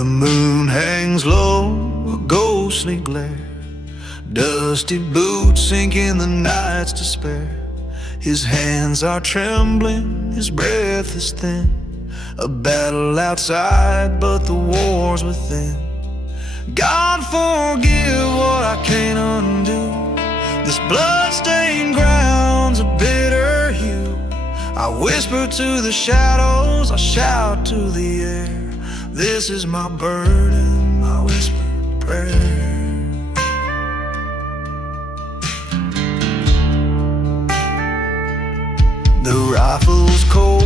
The moon hangs low, a ghostly glare. Dusty boots sink in the night's despair. His hands are trembling, his breath is thin. A battle outside, but the war's within. God, forgive what I can't undo. This blood-stained ground's a bitter hue. I whisper to the shadows, I shout to the air. This is my burden, my whispered prayer. The rifle's cold,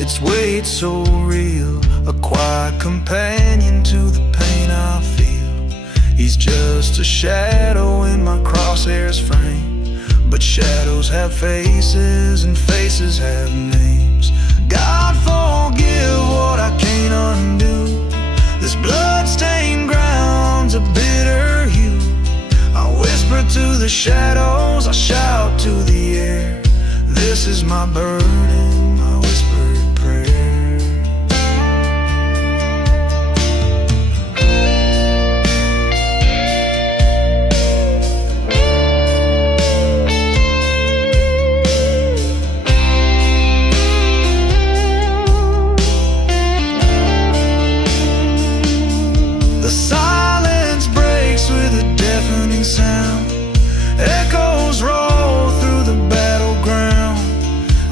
its weight so real. A quiet companion to the pain I feel. He's just a shadow in my crosshair's frame. But shadows have faces and faces have names. God, forgive what I can't undo. This blood-stained ground's a bitter hue. I whisper to the shadows, I shout to the air. This is my burden, my whispered prayer. The silence breaks with a deafening sound. Echoes roll through the battleground.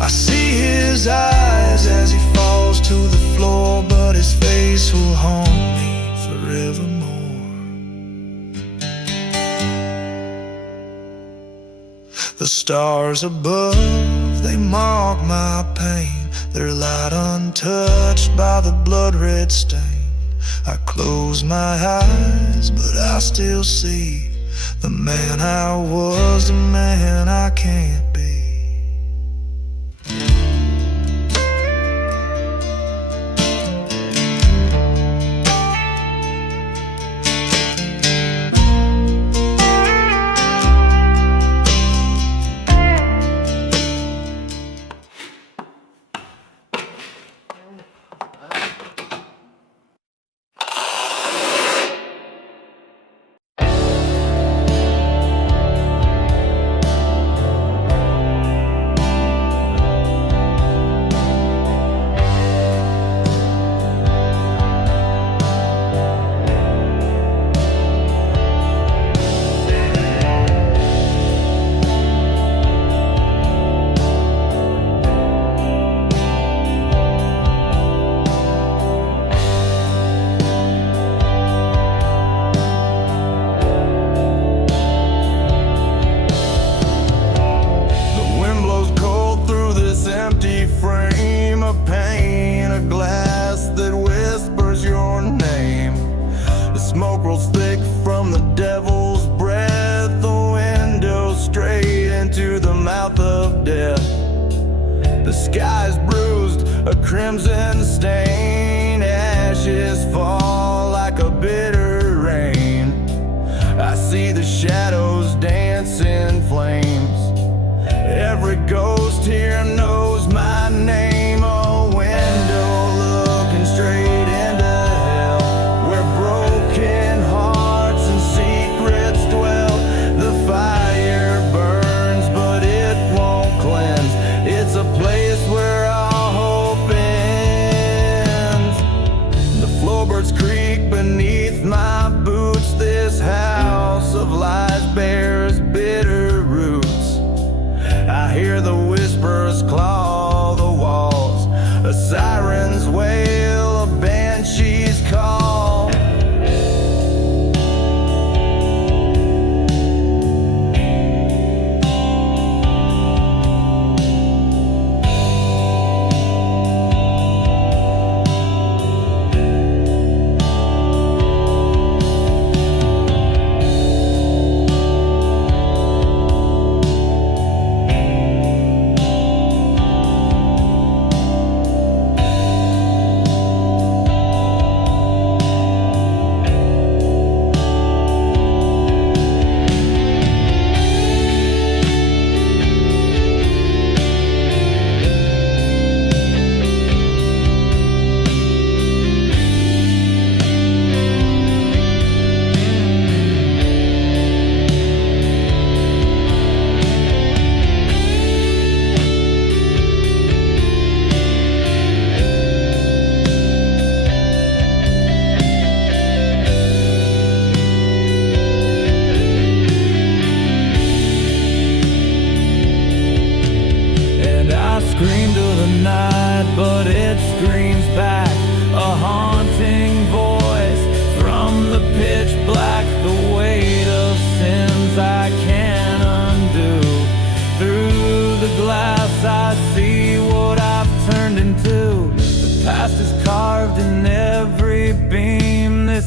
I see his eyes as he falls to the floor, but his face will haunt me forevermore. The stars above, they mark my pain. Their light untouched by the blood-red stain. I close my eyes, but I still see the man I was, the man I can't be.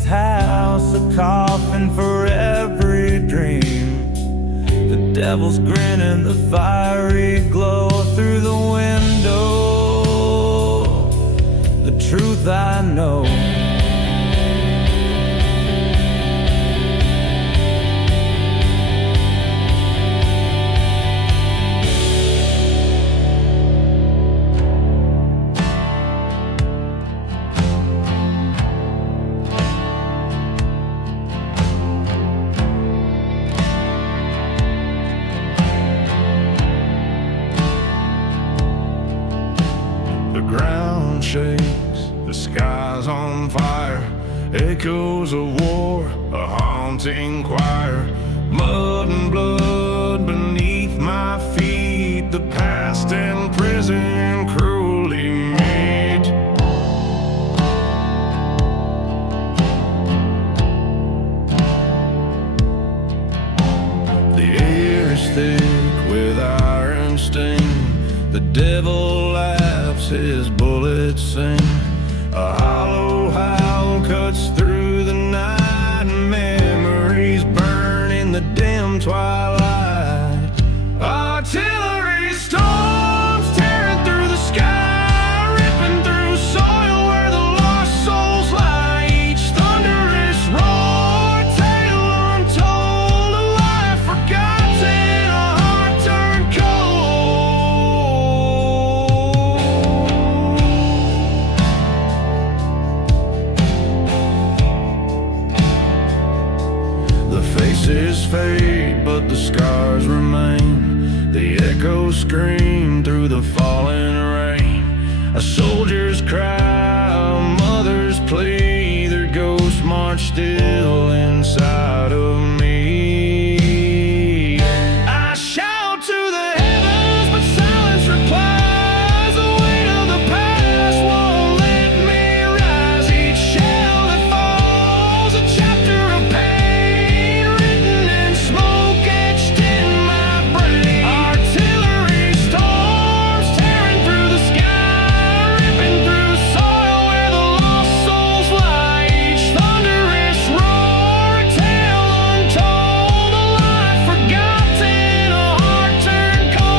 house, a coffin for every dream. The devil's grin and the fiery glow through the window. The truth I know. The ground shakes, the sky's on fire. Echoes of war, a haunting choir. Mud and blood beneath my feet. The past in prison cruelly meet. The air is thick with iron sting. The devil laughs, his bullets sing. A hollow howl cuts through the night, and memories burn in the dim twilight. Artillery storms tearing through the sky, ripping through soil where the lost souls lie. Each thunderous roar, a tale untold, a life forgotten, a heart turned cold. The faces fade, but the scars remain. The echoes scream through the falling rain. A soldier's cry, a mother's plea. Their ghosts march still inside of me. I shout to the heavens, but silence replies. The weight of the past won't let me rise. Each shell that falls, a chapter of pain, written in smoke etched in my brain. Artillery storms tearing through the sky, ripping through soil where the lost souls lie. Each thunderous roar, a tale untold, a life forgotten, a heart turned cold.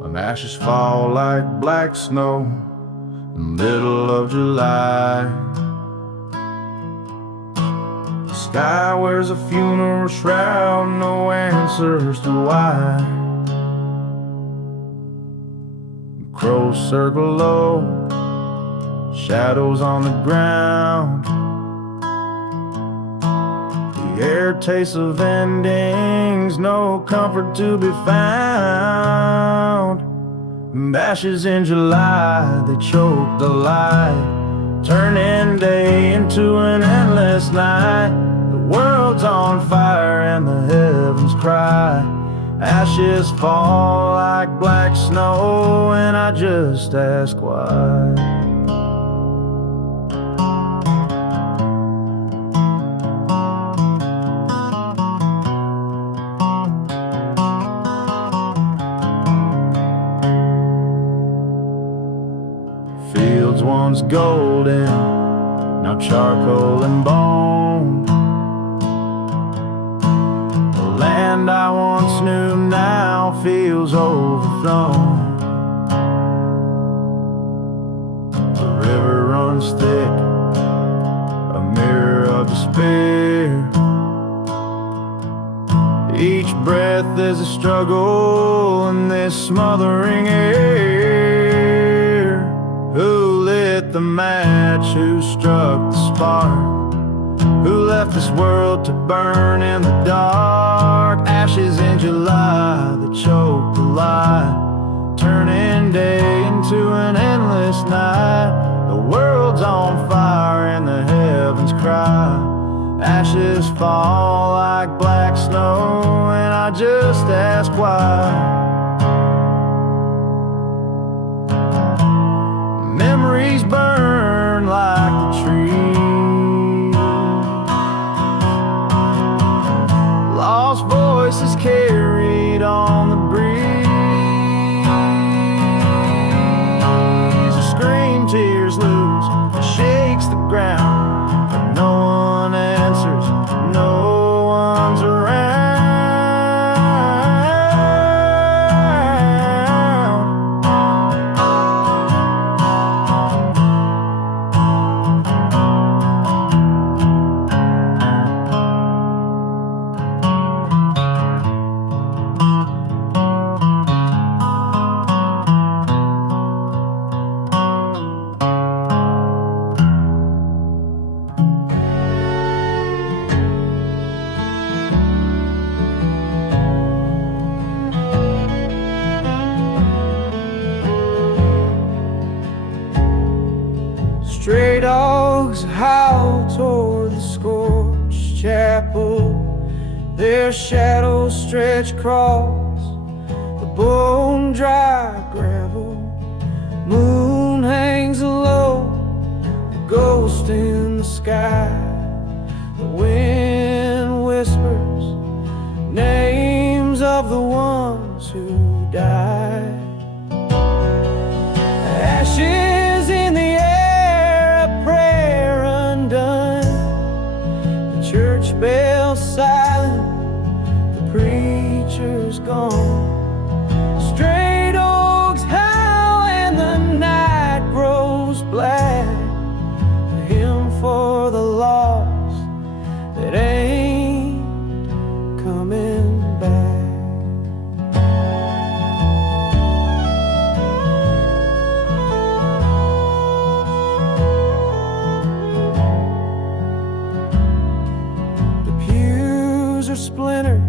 When ashes fall like black snow in the middle of July, the sky wears a funeral shroud, no answers to why. Crows circle low, shadows on the ground. The air tastes of endings, no comfort to be found. Ashes in July, they choke the light, turning day into an endless night. The world's on fire and the heavens cry. Ashes fall like black snow, and I just ask why. Fields once golden, now charcoal and bone. The land I once knew now feels overthrown. The river runs thick, a mirror of despair. Each breath there's a struggle in this smothering air. Who lit the match? Who struck the spark? Who left this world to burn in the dark? Ashes in July that choke the light, turning day into an endless night. The world's on fire and the heavens cry. Ashes fall like black snow, and I just ask why. Memories burn like the trees, lost voices carried on the breeze. A scream tears lose, shakes the ground, but no one answers, no one's around. Stray dogs howl toward the scorched chapel. Their shadows stretch across the bone-dry gravel. Moon hangs low, a ghost in the sky. The wind whispers names of the ones who died. Ashes in the air, a prayer undone. The church bell silent, the preacher's gone. Stray dogs howl and the night grows black. A hymn for the lost that ain't coming back. Splintered,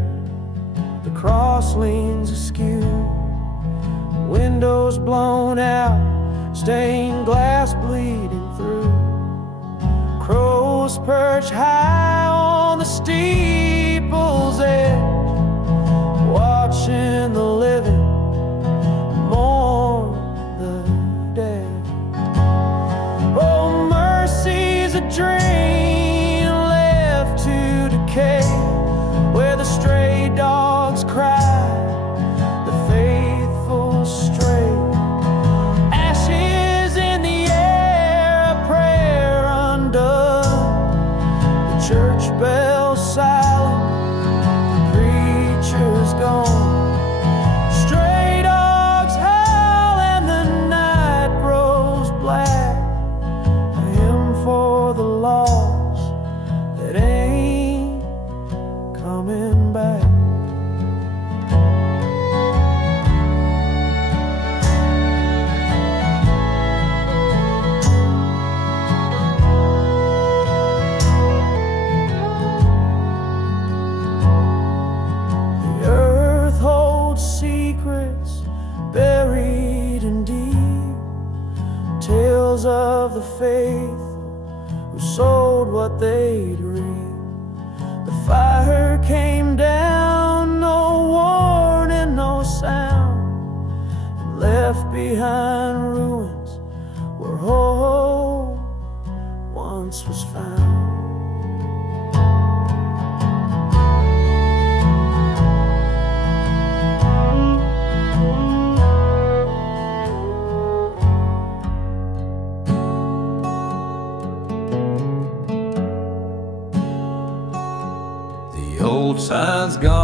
the cross leans askew, windows blown out, stained glass bleeding through. Crows perch high on the steeple's edge, watching the living mourn the dead. Oh, mercy's a dream left to decay, where the stray dogs cry, the faithful stray. Ashes in the air, a prayer undone. The church bell silent, the preacher's gone. Stray dogs howl and the night grows black. A hymn for the lost that ain't coming back. The earth holds secrets buried in deep, tales of the faith who sold what they dreamed. The fire came down, no warning, no sound, and left behind ruins where hope once was found. Old sign's gone,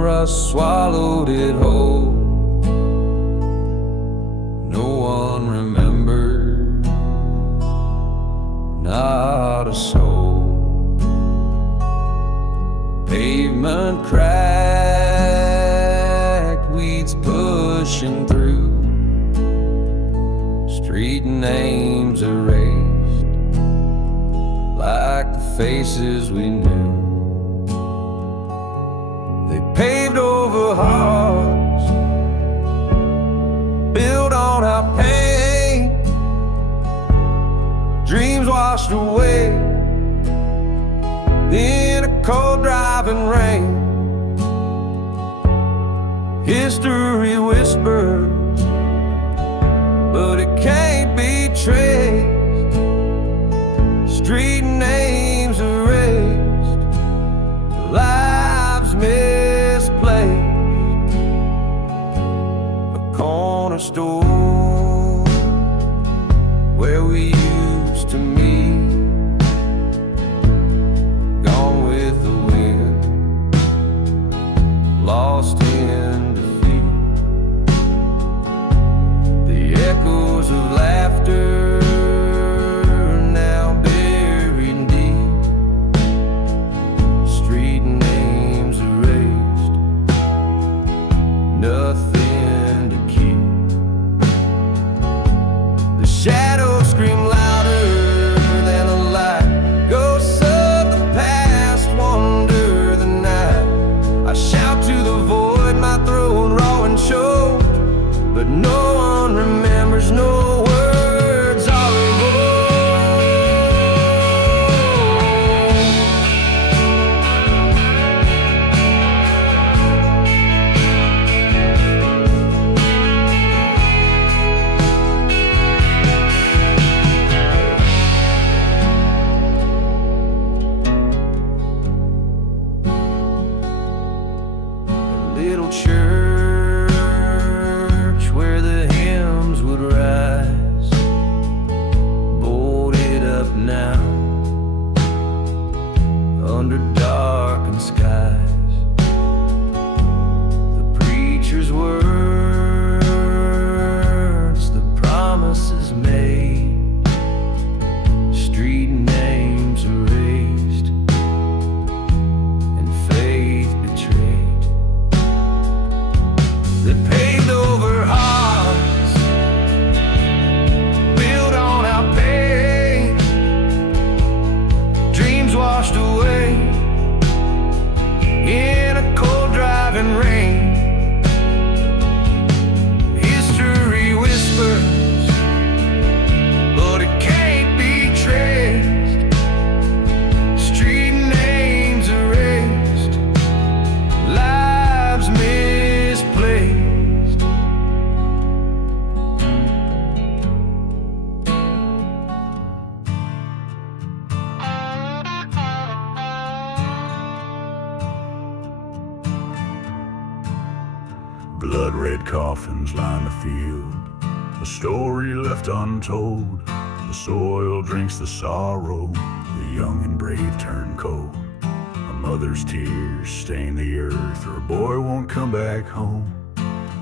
rust swallowed it whole. No one remembered, not a soul. Pavement names erased, like the faces we knew. They paved over hearts, built on our pain, dreams washed away in a cold driving rain. History whispers, but it can't be traced. Street names erased, lives misplaced. A corner store where we used to meet, gone with the wind, lost in defeat. The echoes of laughter now buried deep, street names erased, nothing to keep. The shadows scream louder than the light, ghosts of the past wander the night. I shout to the void, my throat raw and choked, but no one remembers, no words are little church where the hymns would rise, boarded up now under darkened skies. The preacher's words, the promises made, street names erased and faith betrayed. They paved over hearts, built on our pain, dreams washed away in a cold driving rain. History whispers, but it can't be traced. Street names erased, lives misplaced. Blood-red coffins line the field, a story left untold. The soil drinks the sorrow, the young and brave turn cold. A mother's tears stain the earth, or a boy won't come back home.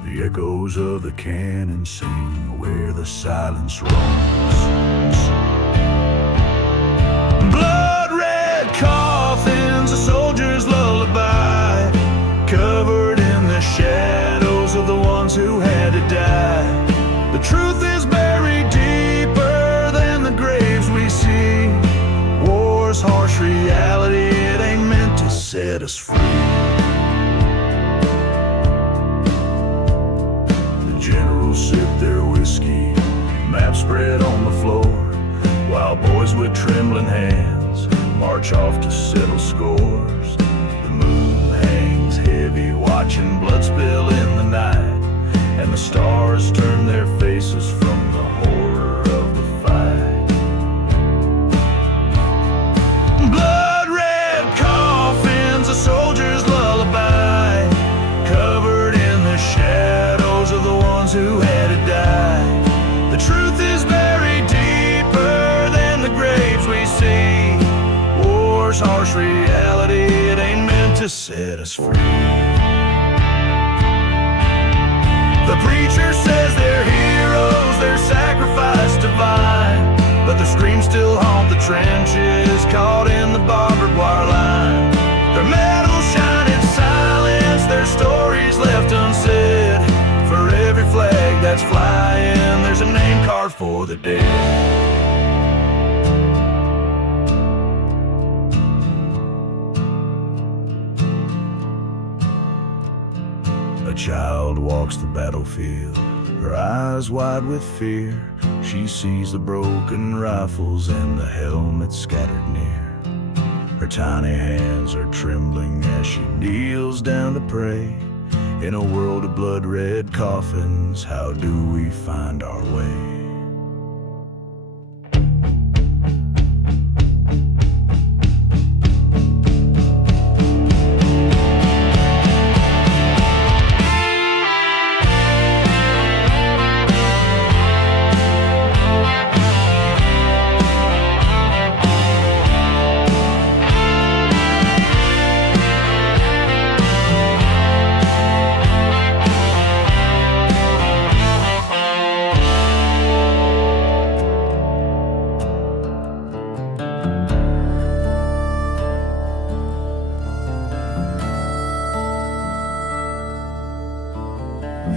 The echoes of the cannon sing where the silence roams. Blood-red coffins, a soldier's lullaby, covered in the shadows of the ones who had to die. The truth is buried deeper than the graves we see. War's harsh reality, it ain't meant to set us free. The generals sip their whiskey, maps spread on the floor, while boys with trembling hands march off to settle scores. The moon hangs heavy, watching blood spill in the night, and the stars turn their faces from the horror of the fight. Blood-red coffins, a soldier's lullaby, covered in the shadows of the ones who had to die. The truth is buried deeper than the graves we see. War's harsh reality, it ain't meant to set us free. The preacher says they're heroes, their sacrifice divine, but their screams still haunt the trenches, caught in the barbed wire line. Their medals shine in silence, their stories left unsaid. For every flag that's flying, there's a name carved for the dead. child walks the battlefield, her eyes wide with fear. She sees the broken rifles and the helmets scattered near. Her tiny hands are trembling as she kneels down to pray. In a world of blood-red coffins, how do we find our way?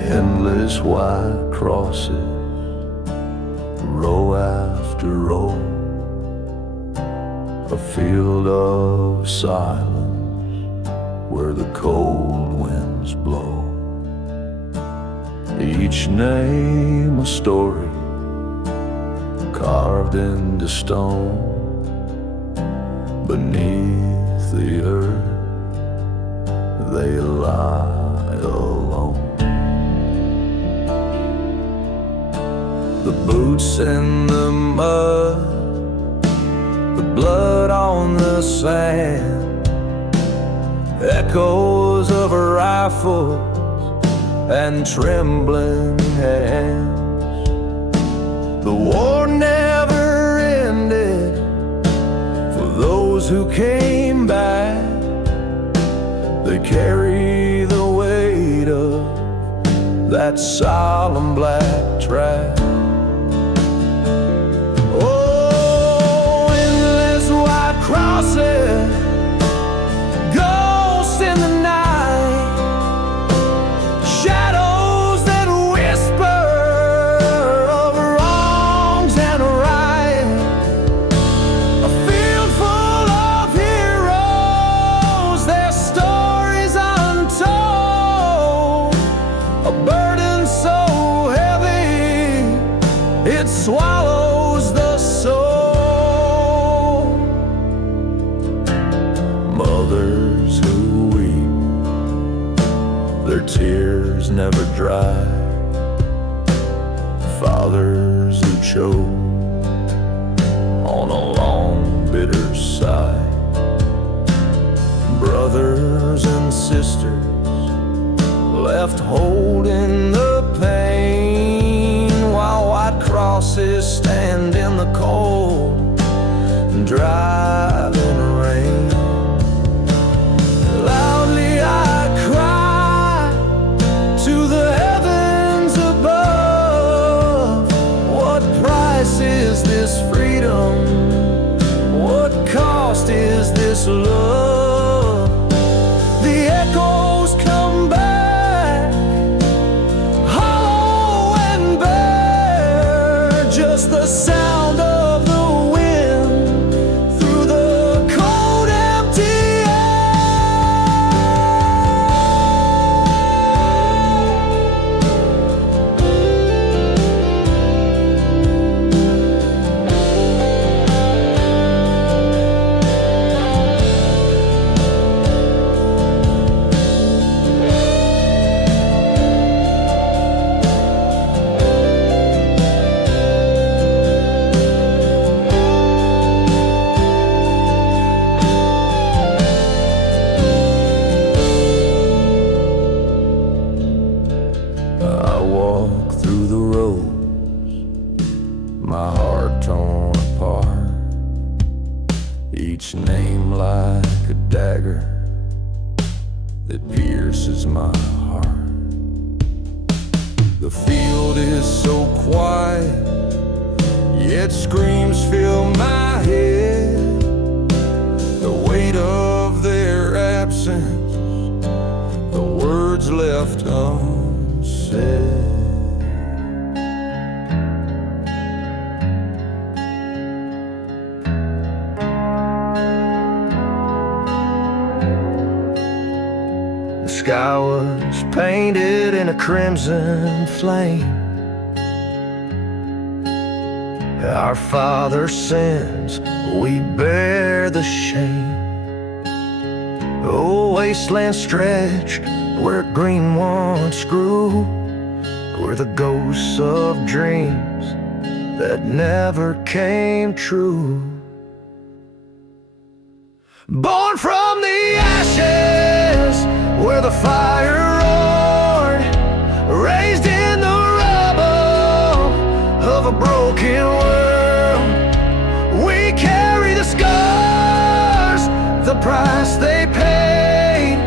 Endless white crosses, row after row, a field of silence where the cold winds blow. Each name a story carved into stone. Beneath the earth they lie alone. The boots in the mud, the blood on the sand, echoes of rifles and trembling hands. The war never ended for those who came back. They carry the weight of that solemn black track. Crosses, ghosts in the night, shadows that whisper of wrongs and right. A field full of heroes, their stories untold. A burden so heavy it swallows the soul. Mothers who weep, their tears never dry. Fathers who choke on a long bitter sigh. Brothers and sisters left holding the pain, while white crosses stand in the cold, driving rain. Loudly I cry to the heavens above. What price is this freedom? What cost is this love? The echoes come back, hollow and bare. Just the sound of the wind through the cold empty I walk through the roads, my heart torn apart. Each name like a dagger that pierces my heart. The field is so quiet, yet screams fill my head. The weight of their absence, the words left unsaid. sky was painted in a crimson flame. Our Father's sins, we bear the shame. Oh, wasteland stretched where green once grew, were the ghosts of dreams that never came true. Born from the ashes, where the fire roared, raised in the rubble of a broken world. We carry the scars, the price they paid,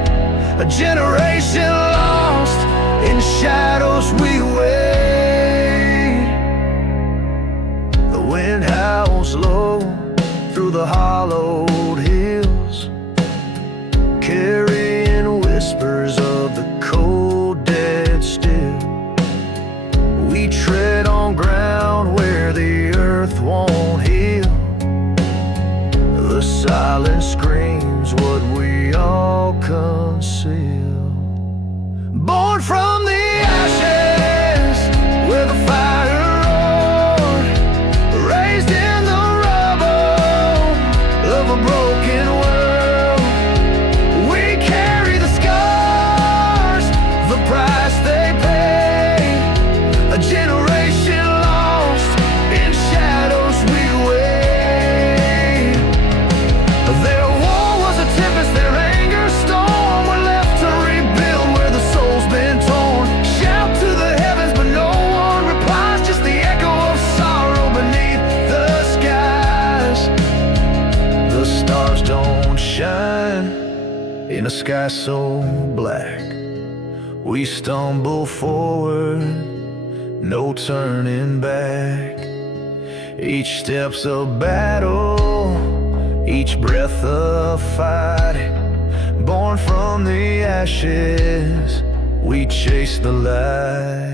a generation lost in shadows we wait. The wind howls low through the hollowed hills, carrying whispers of the cold dead still. We tread on ground where the earth won't heal. The silence screams what we all conceal. Born from the ashes, where the fire roared, raised in the rubble of a broken world. We carry the scars, the price they paid, a generation lost in shadows we wait. Their war was a tempest, their anger storm. We're left to rebuild where the soul's been torn. Shout to the heavens, but no one replies, just the echo of sorrow beneath the skies. The stars don't shine in a sky so black. We stumble forward, no turning back. Each step's a battle, each breath a fight. Born from the ashes, we chase the light.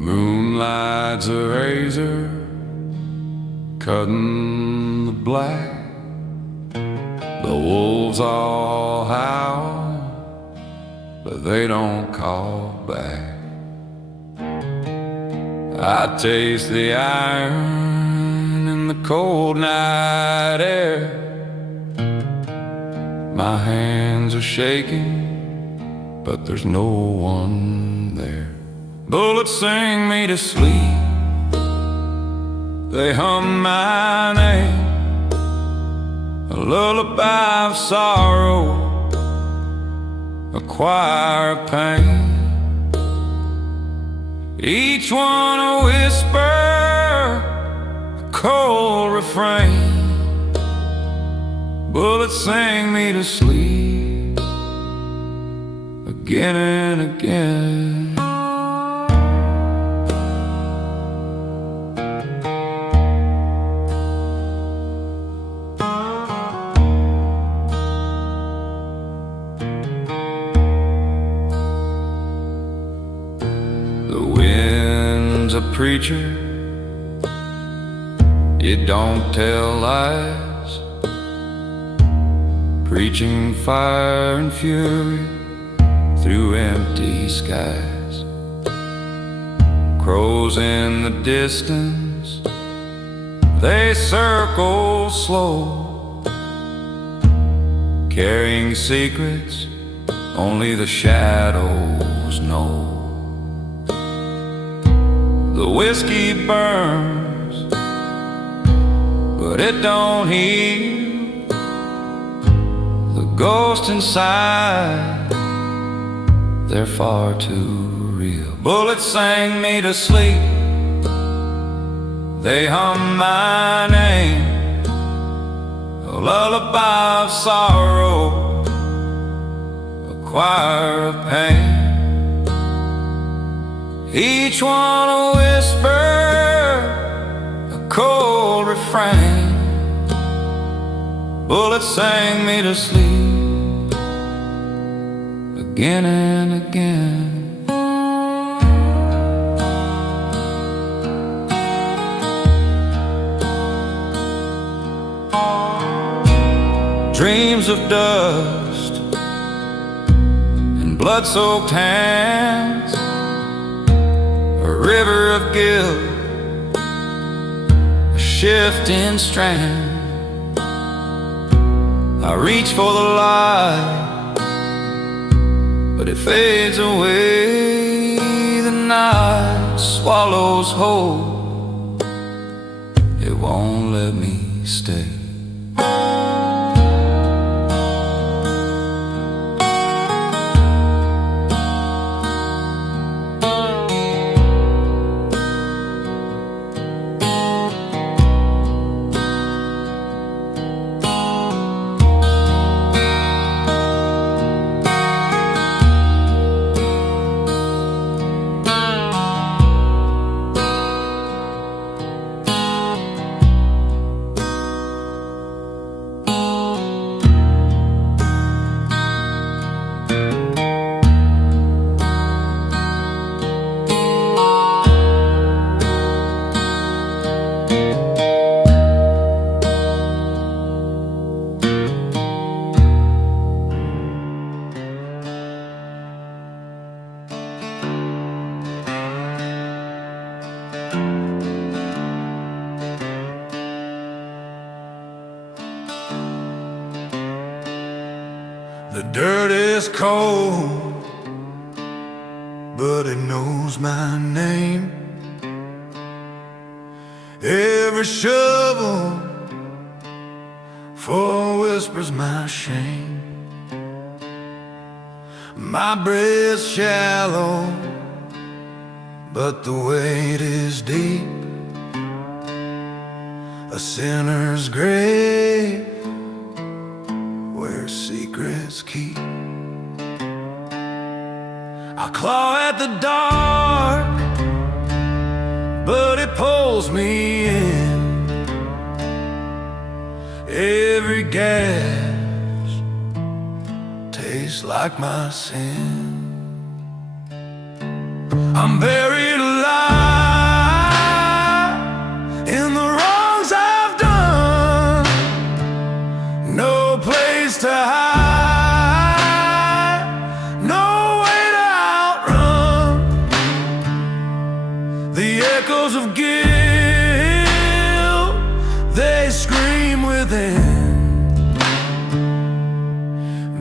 Moonlight's a razor, cutting the black. The wolves all howl, but they don't call back. I taste the iron in the cold night air. My hands are shaking, but there's no one there. Bullets sing me to sleep, they hum my name, a lullaby of sorrow, a choir of pain. Each one a whisper, a cold refrain. Bullets sing me to sleep again and again. A preacher, you don't tell lies, preaching fire and fury through empty skies. Crows in the distance, they circle slow, carrying secrets only the shadows know. The whiskey burns but it don't heal the ghost inside. They're far too real. Bullets sang me to sleep, they hum my name, a lullaby of sorrow, a choir of pain. Each one a whisper, a cold refrain. Bullets sang me to sleep again and again. Dreams of dust and blood-soaked hands, a river of guilt, a shifting strand. I reach for the light, but it fades away. The night swallows whole, it won't let me stay. The dirt is cold, but it knows my name. Every shovel full whispers my shame. My breath's shallow, but the weight is deep. A sinner's grave where secrets keep. I claw at the dark, but it pulls me in. Every gas tastes like my sin. I'm buried alive in the wrongs I've done. No place to hide, no way to outrun the echoes of guilt. They scream within,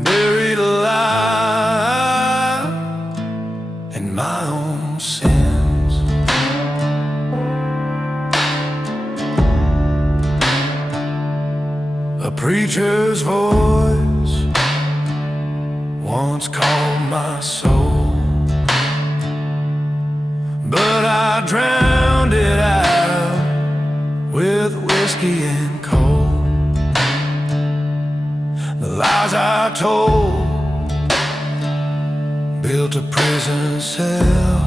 buried alive in my own sins. A preacher's voice once called my soul, but I drowned it out with whiskey and coal. The lies I told built a prison cell,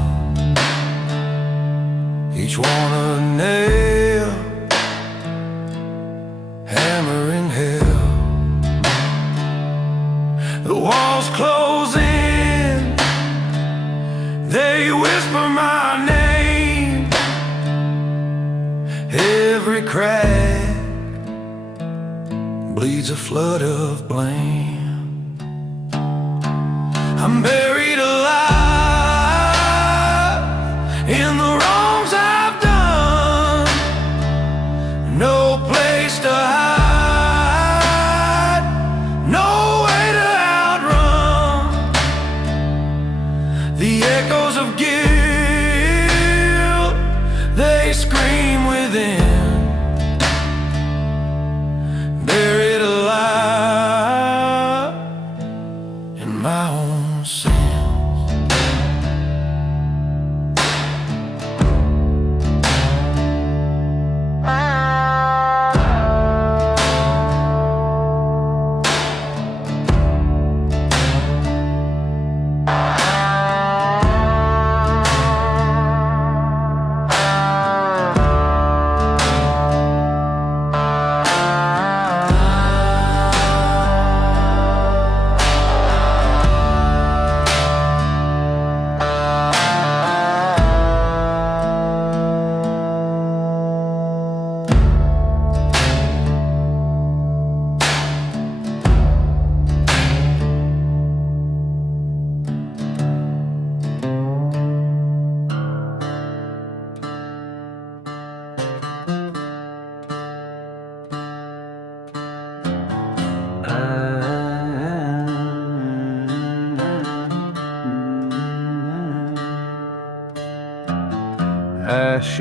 each one a nail, hammering hell. The walls close in, they whisper my name. Every crack bleeds a flood of blame. I'm buried alive in the wrongs I've done. No place to hide, no way to outrun the echoes of guilt. They scream within,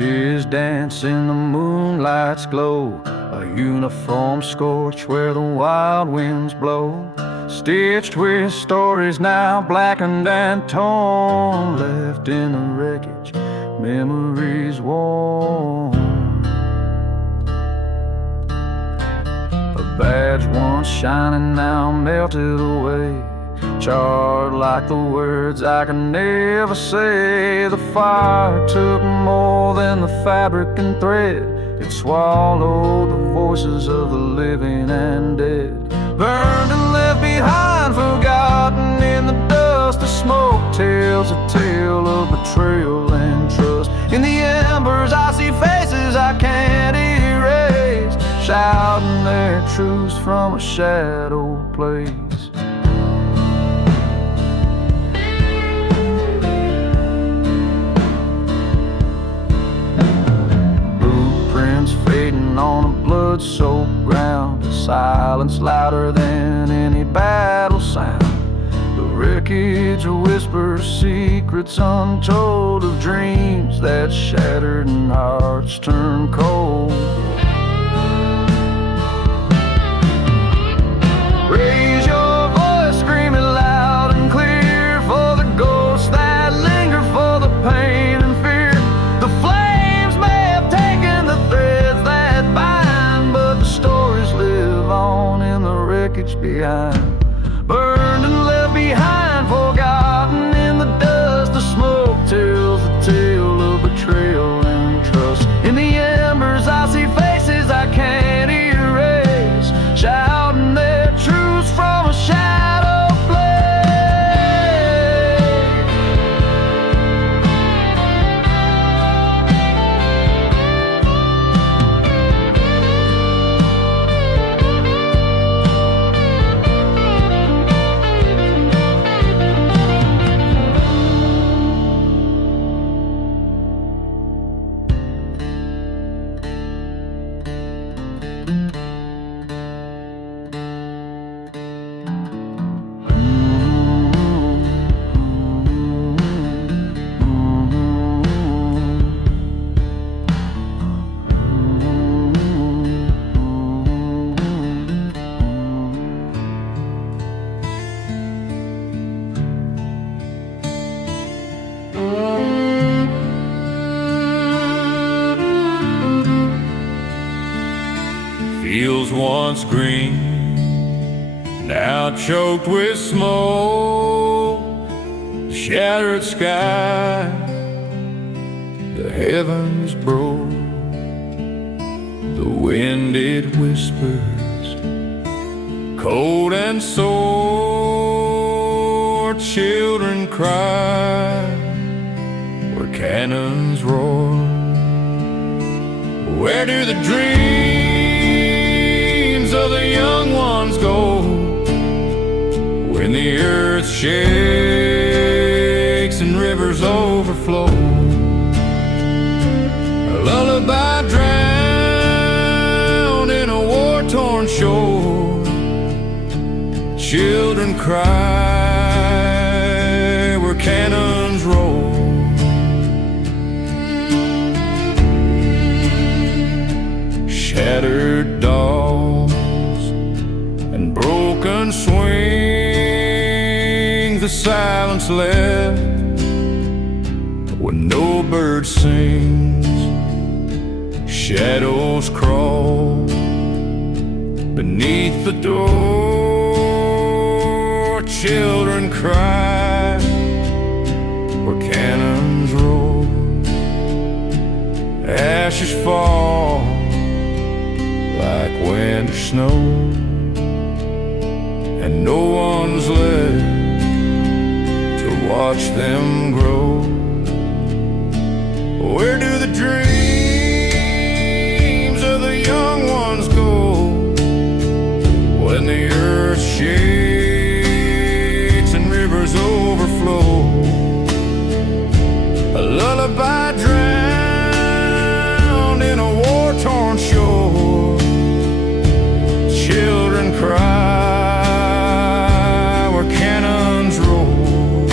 ashes dance in the moonlight's glow, a uniform scorch where the wild winds blow, stitched with stories now blackened and torn, left in the wreckage, memories worn. A badge once shining now melted away, charred like the words I can never say. The fire took more than the fabric and thread, it swallowed the voices of the living and dead. Burned and left behind, forgotten in the dust. The smoke tells a tale of betrayal and trust. In the embers I see faces I can't erase, shouting their truths from a shadow place. Fading on a blood-soaked ground, a silence louder than any battle sound. The wreckage whispers secrets untold of dreams that shattered and hearts turned cold. Raise your voice, screaming loud and clear, for the ghosts that linger, for the pain and fear. The flames may have taken the threads that bind, but the stories live on in the wreckage behind. Burned and left behind, forgotten in the dust. The smoke tells the tale of betrayal and trust. In the embers I see faces I can't erase, shouting their truths from a shadow Fields once green, now choked with smoke. The shattered sky, the heavens broke. The wind it whispers, cold and sore. Children cry where cannons roar. Where do the dreams of the young ones go when the earth shakes and rivers overflow? A lullaby drowned in a war-torn shore. Children cry where cannons roll. Shattered dolls and broken swings, the silence left when no bird sings. Shadows crawl beneath the door. Children cry where cannons roll. Ashes fall like winter snow, and no one's left to watch them grow. Where do the dreams of the young ones go when the earth shakes and rivers overflow? A lullaby drowned in a war-torn shore. Children cry where cannons roll.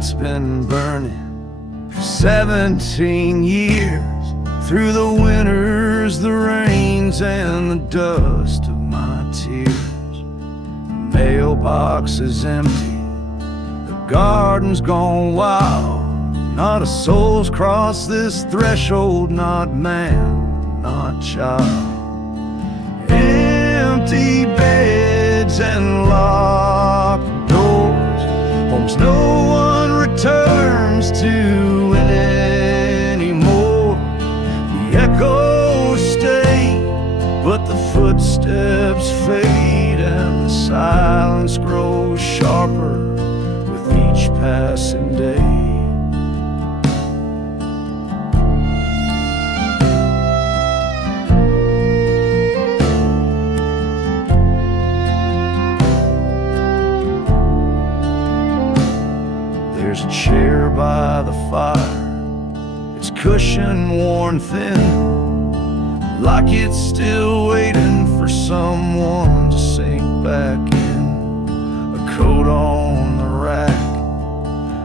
light's been burning for 17 years. Through the winters, the rains, and the dust of my tears. The mailbox is empty, the garden's gone wild. Not a soul's crossed this threshold, not man, not child. Empty beds and locked doors, homes no one returns to anymore. The echoes stay, but the footsteps fade, and the silence grows sharper with each passing day. There's a chair by the fire, its cushion worn thin, like it's still waiting for someone to sink back in. A coat on the rack,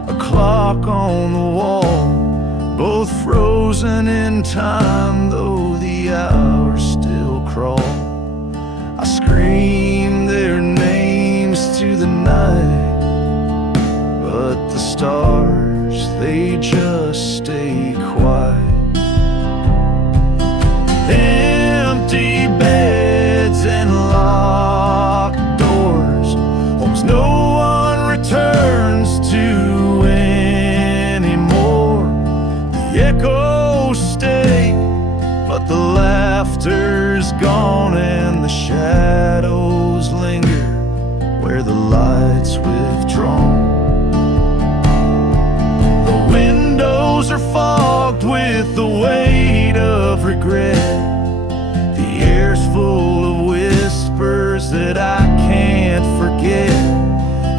a clock on the wall, both frozen in time, though the hours still crawl. I scream their names to the night, but the stars, they just stay quiet. Empty beds and locked doors, homes no one returns to anymore. The echoes stay, but the laughter's gone, and the shadows linger where the light's withdrawn. Windows are fogged with the weight of regret. The air's full of whispers that I can't forget.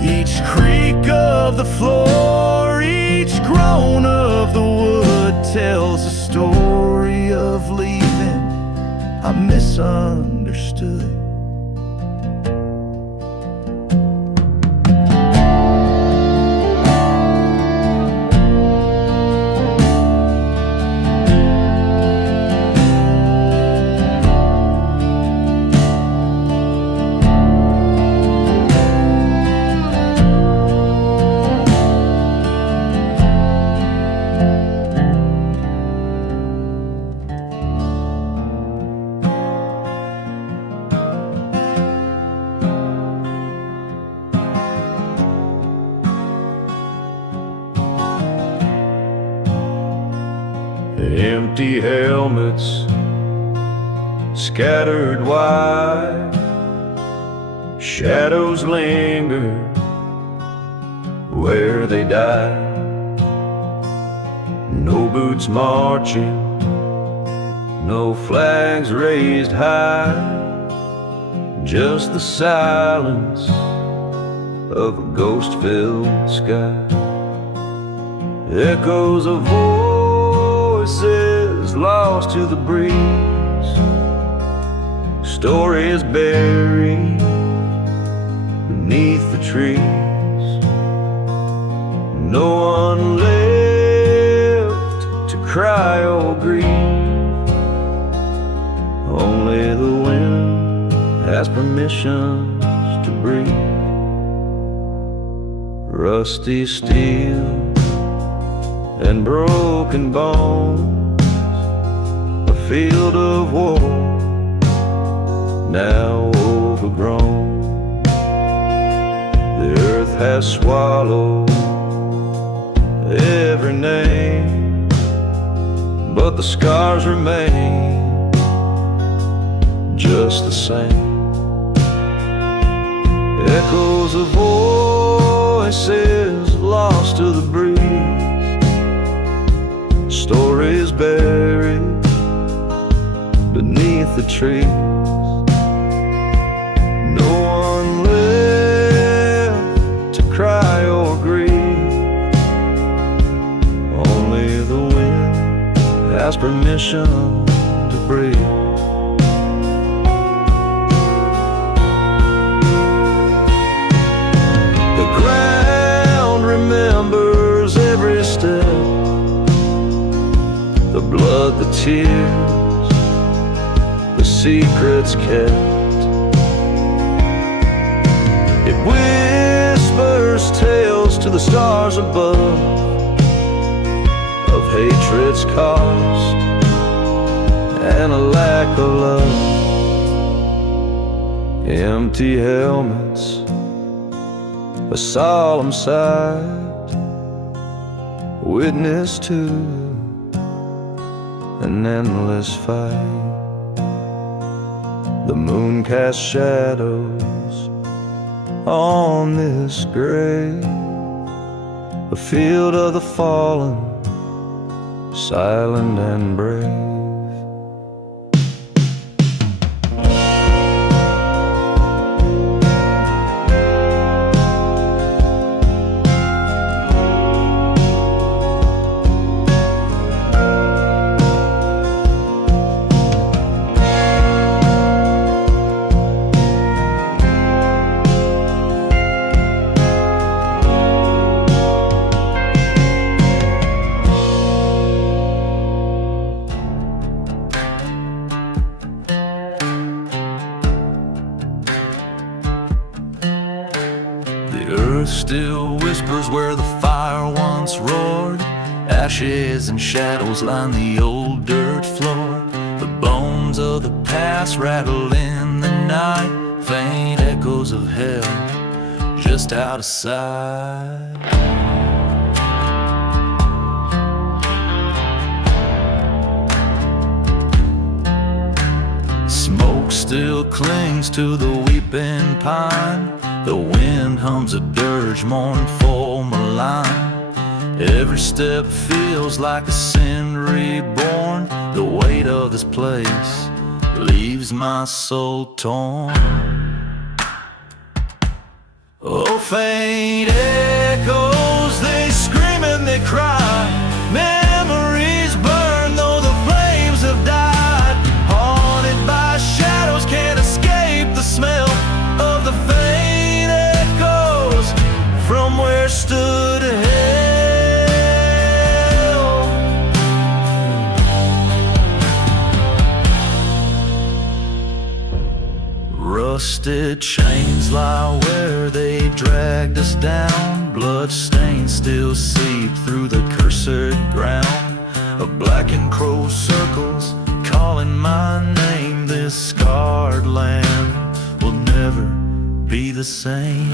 Each creak of the floor, each groan of the wood tells a story of leaving I misunderstood. Empty helmets scattered wide, shadows linger where they died. No boots marching, no flags raised high, just the silence of a ghost-filled sky. Echoes of voices lost to the breeze, stories buried beneath the trees. No one left to cry or grieve, only the wind has permission to breathe. Rusty steel and broken bones, a field of war now overgrown. The earth has swallowed every name, but the scars remain just the same. Echoes of voices lost to the breeze, stories buried beneath the trees. No one left to cry or grieve, only the wind has permission to breathe. The ground remembers blood, the tears, the secrets kept. It whispers tales to the stars above of hatred's cost and a lack of love. Empty helmets, a solemn sight, witness to an endless fight. The moon casts shadows on this grave, a field of the fallen, silent and brave. Still whispers where the fire once roared. Ashes and shadows line the old dirt floor. The bones of the past rattle in the night. Faint echoes of hell just out of sight. Smoke still clings to the weeping pine. The wind hums a dirge, mournful, malign. Every step feels like a sin reborn. The weight of this place leaves my soul torn. Oh, faint echoes, they scream and they cry. Memories burn though the flames have died. Haunted by shadows, can't escape the smell of the faint from where stood hell. Rusted chains lie where they dragged us down. Bloodstains still seep through the cursed ground. A blackened crow circles, calling my name. This scarred land will never be the same.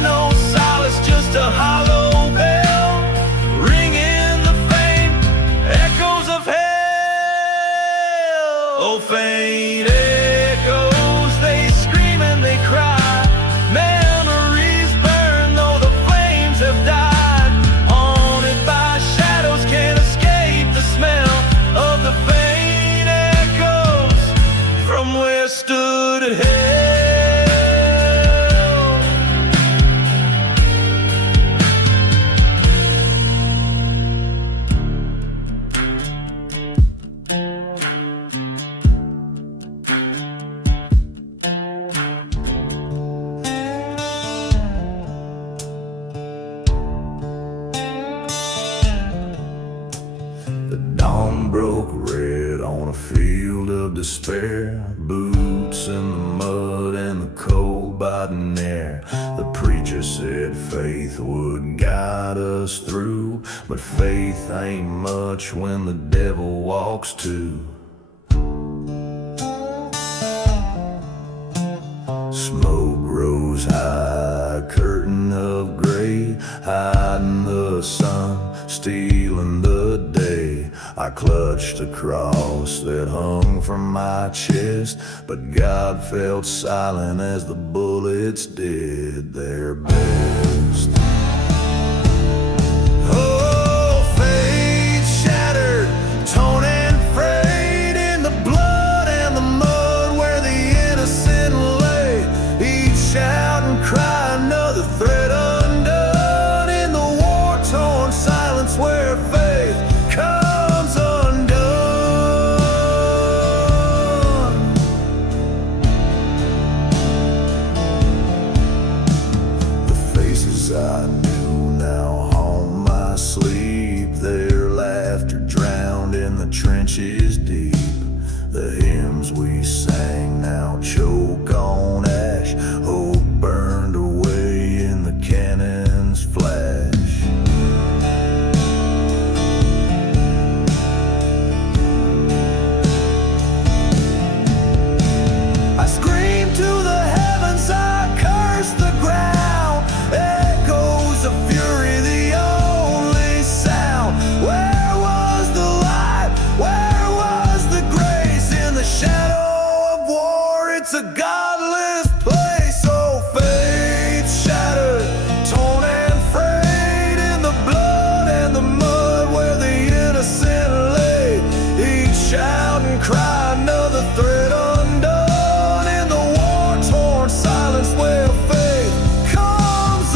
No solace, just a hollow bell ringing the faint echoes of hell. Oh, faint echoes, they scream and they cry. Memories burn though the flames have died. Haunted by shadows, can't escape the smell of the faint echoes from where stood hell. Broke red on a field of despair. Boots in the mud and the cold biting air. The preacher said faith would guide us through, but faith ain't much when the devil walks too. Smoke rose high, curtain of gray, hiding the sun, stealing the day. I clutched a cross that hung from my chest, but God felt silent as the bullets did their best. Oh, faith shattered, torn and frayed in the blood and the mud where the innocent lay. hymns we sang now choke on ash. Hope burned away in the cannon's flash. I scream to the heavens, I curse the ground. Echoes of fury, the only sound. Where was the light? Where was the grace? In the shadow of war, it's a godless place. Oh, faith shattered, torn and frayed in the blood and the mud where the innocent lay. Each shout and cry, another thread undone in the war-torn silence where faith comes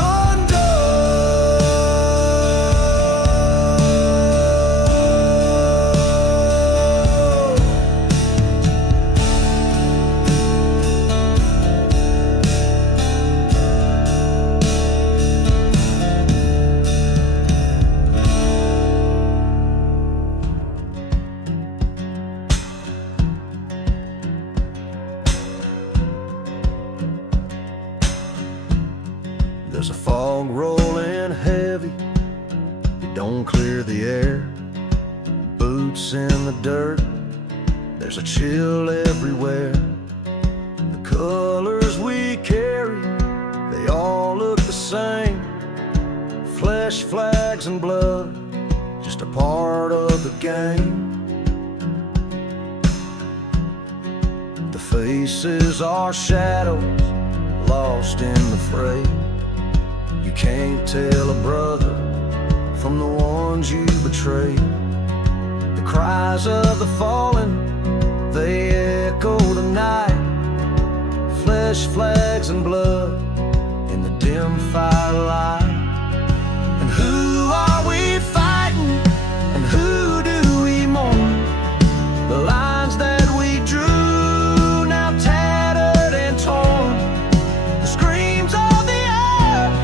There's a fog rolling heavy, it don't clear the air. Boots in the dirt, there's a chill everywhere. The colors we carry, they all look the same. Flesh, flags, and blood, just a part of the game. The faces are shadows, lost in the fray. You can't tell a brother from the ones you betray. The cries of the fallen, they echo tonight. Flesh, flags, and blood in the dim firelight. And who are we fighting? And who do we mourn? The lines that we drew, now tattered and torn. The screams of the earth,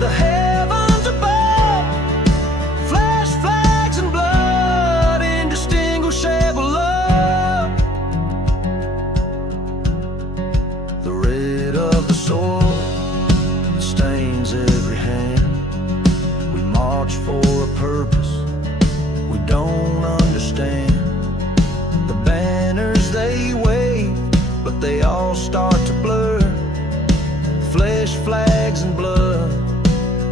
the heavens above. Flash, flags, and blood, indistinguishable love. The red of the soil stains every hand. We march for a purpose we don't understand. The banners they wave, but they all start to blur. Flesh, flags, and blood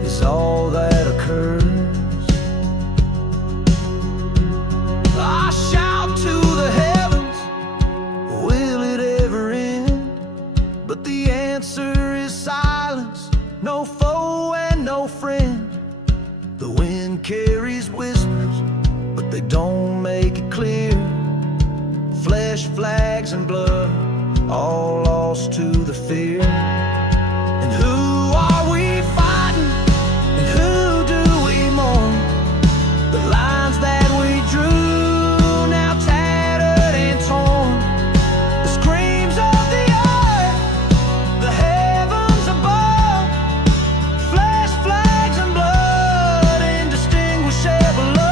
is all that occurs. I shout to the heavens, will it ever end? But the answer is silence, no foe and no friend. The wind carries whispers, but they don't make it clear. Flesh, flags, and blood, all lost to the fear. And who are we fighting? And who do we mourn? The lines that we drew, now tattered and torn. The screams of the earth, the heavens above. Flesh, flags, and blood, indistinguishable love.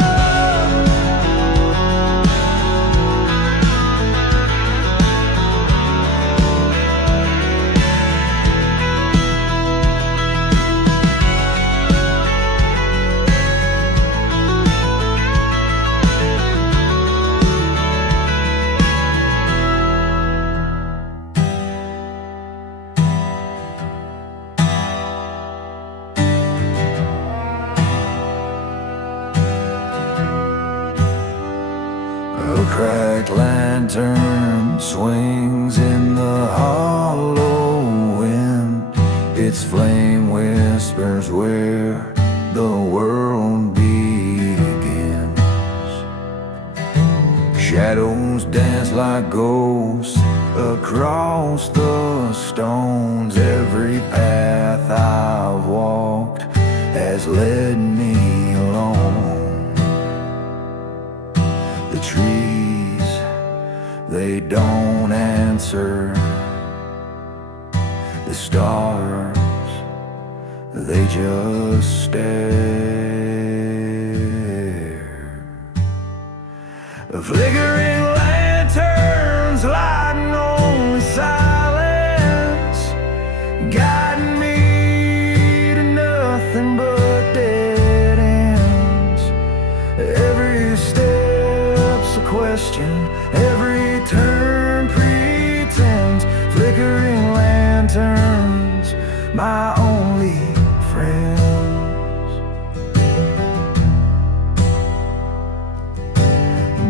A cracked lantern swings in the hollow wind. Its flame whispers where the world begins. Shadows dance like ghosts across the stones. Every path I've walked has led me alone. The trees, they don't answer. The stars, they just stare. A flickering lantern lanterns lighting only silence, guiding me to nothing but dead ends. Every step's a question, every turn pretends. Flickering lanterns, my only friends.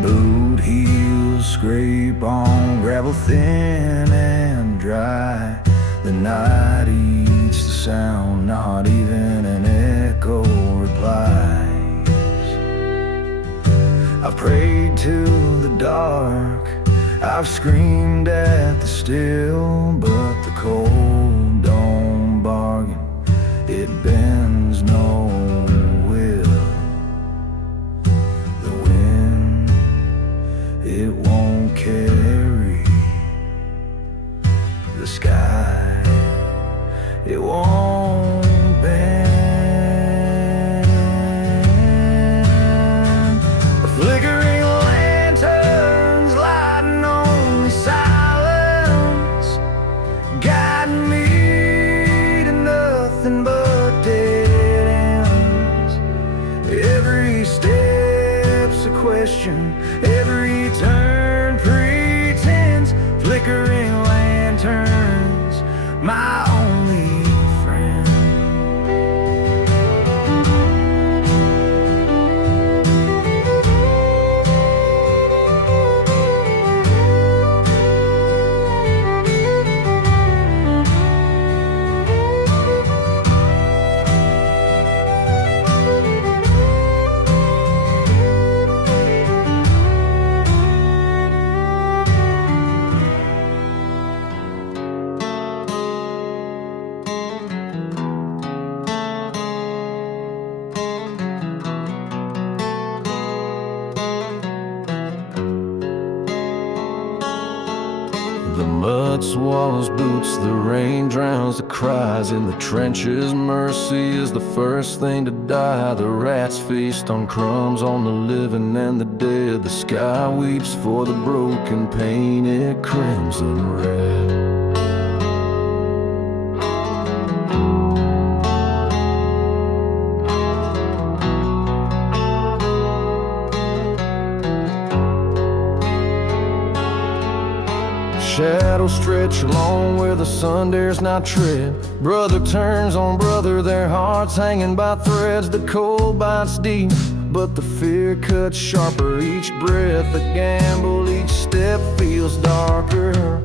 Boot heels scrape on gravel thin and dry. The night eats the sound, not even an echo replies. I've prayed to the dark, I've screamed at the still, but the cold don't bargain, it bends no will. The wind, it won't carry. The sky, it won't bend. A flickering lanterns lighting only silence, guiding me to nothing but dead ends. Every step's a question, every turn pretends. Flickering lanterns, my only friend. The mud swallows boots, the rain drowns the cries in the trenches. Mercy is the first thing to die. The rats feast on crumbs on the living and the dead. The sky weeps for the broken, painted crimson red. Shadows stretch along where the sun dares not tread. Brother turns on brother, their hearts hanging by threads. The cold bites deep, but the fear cuts sharper. Each breath a gamble, each step feels darker.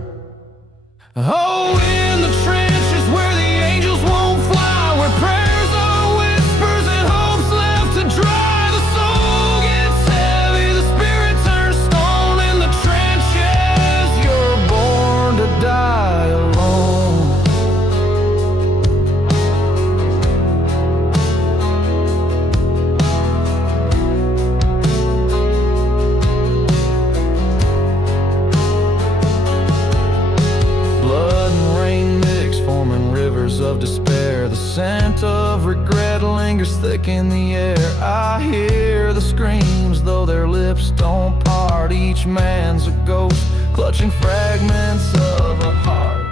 Oh, in the trenches where the angels won't fly, where prayers are whispers and hope's left to dry. The soul gets heavy, the spirit turns stone. In the trenches, you're born to die alone. Blood and rain mix, forming rivers of despair. The scent of regret lingers thick in the air. I hear the screams, though their lips don't part. Each man's a ghost, clutching fragments of a heart.